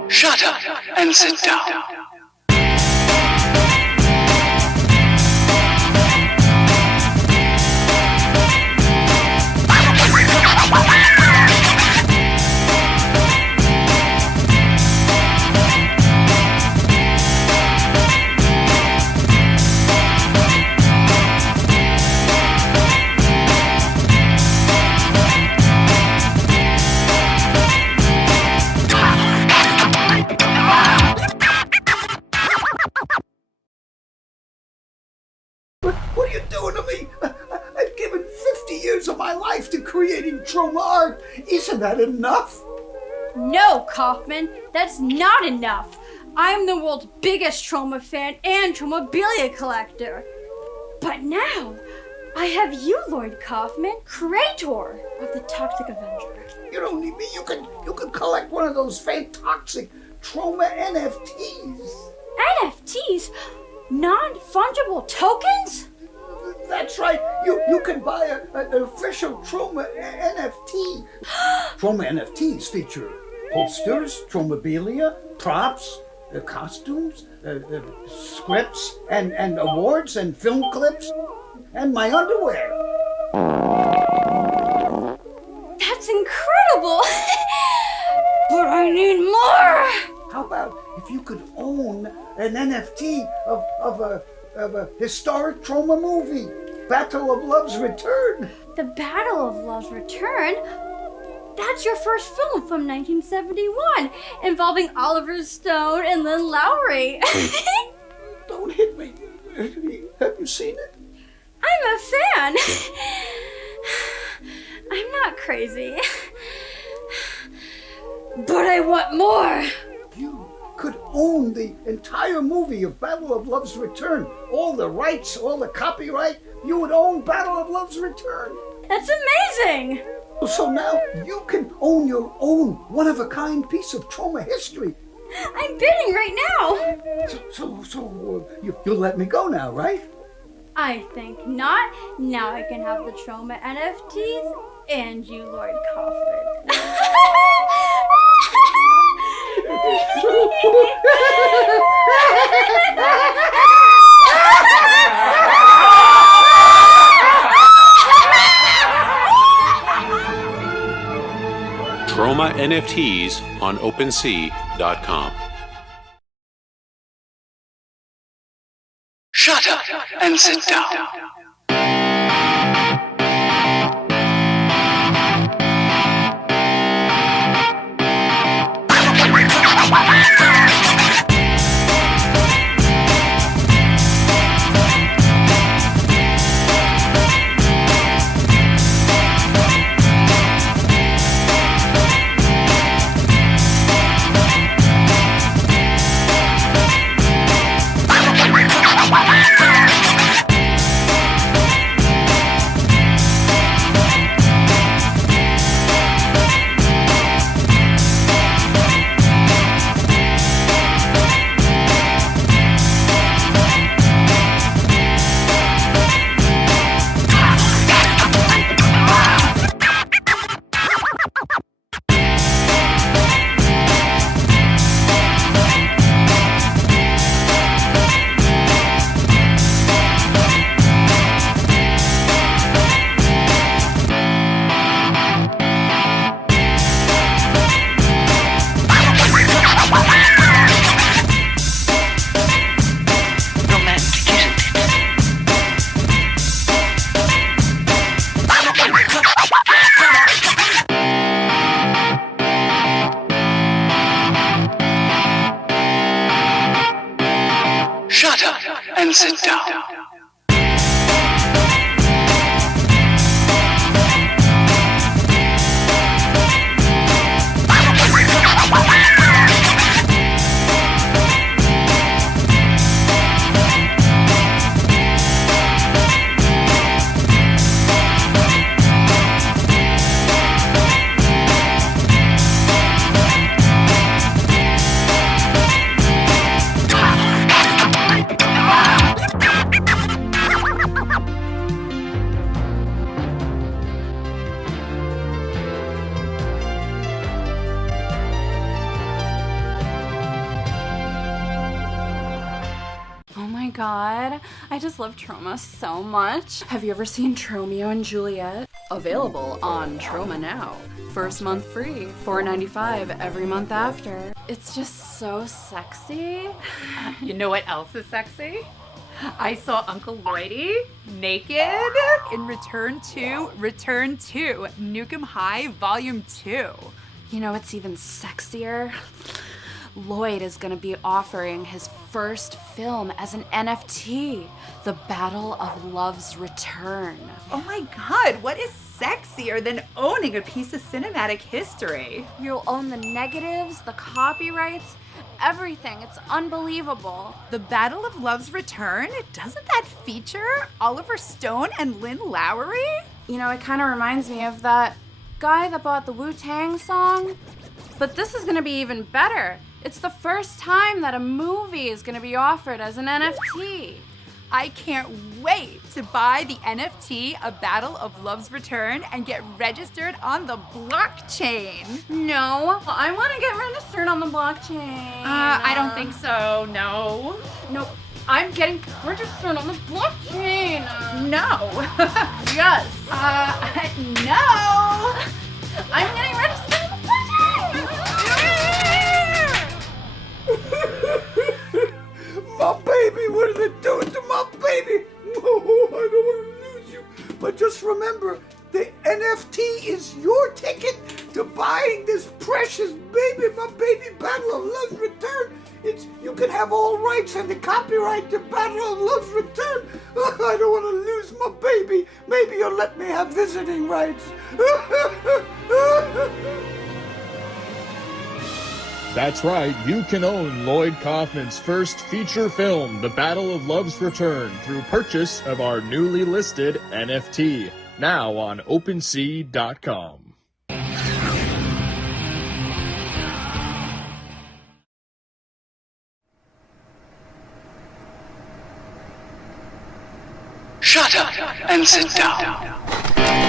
Shut up and sit down. Troma art. Isn't that enough? No, Kaufman, that's not enough. I'm the world's biggest Troma fan and Tromabilia collector. But now, I have you, Lloyd Kaufman, creator of the Toxic Avenger. You don't need me. You could collect one of those fantastic Troma NFTs. NFTs? Non-fungible tokens? That's right. You can buy an official Troma NFT. Troma NFTs feature posters, Tromabilia, props, costumes, scripts, and awards, and film clips, and my underwear. That's incredible! But I need more! How about if you could own an NFT of a historic Troma movie, Battle of Love's Return? The Battle of Love's Return? That's your first film from 1971, involving Oliver Stone and Lynn Lowry. Don't hit me. Have you seen it? I'm a fan. I'm not crazy. But I want more. You could own the entire movie of Battle of Love's Return. All the rights, all the copyright. You would own Battle of Love's Return. That's amazing. So now you can own your own one-of-a-kind piece of Troma history. I'm bidding right now. So you'll let me go now, right? I think not. Now I can have the Troma NFTs and you, Lloyd Kaufman. Troma NFTs on OpenSea.com. Shut up and sit down. Shut up and sit down. God, I just love Troma so much. Have you ever seen Tromeo and Juliet? Available on Troma now. First month free, $4.95 every month after. It's just so sexy. You know what else is sexy? I saw Uncle Lloydie naked in Return to Nukem High Volume 2. You know what's even sexier? Lloyd is going to be offering his first film as an NFT, The Battle of Love's Return. Oh my God, what is sexier than owning a piece of cinematic history. You'll own the negatives, the copyrights, everything. It's unbelievable. The Battle of Love's Return? Doesn't that feature Oliver Stone and Lynn Lowry? You know, it kind of reminds me of that guy that bought the Wu-Tang song. But this is gonna be even better. It's the first time that a movie is gonna be offered as an NFT. I can't wait to buy the NFT, A Battle of Love's Return, and get registered on the blockchain. No, I want to get registered on the blockchain. I don't think so, no. No, I'm getting registered on the blockchain. No. Yes. No. I'm getting registered on the blockchain. My baby, what are they doing to my baby? Oh, I don't want to lose you. But just remember, the NFT is your ticket to buying this precious baby, my baby Battle of Love's Return. You can have all rights and the copyright to Battle of Love's Return. I don't want to lose my baby. Maybe you'll let me have visiting rights. That's right, you can own Lloyd Kaufman's first feature film, The Battle of Love's Return, through purchase of our newly listed NFT, now on OpenSea.com. Shut up and sit down.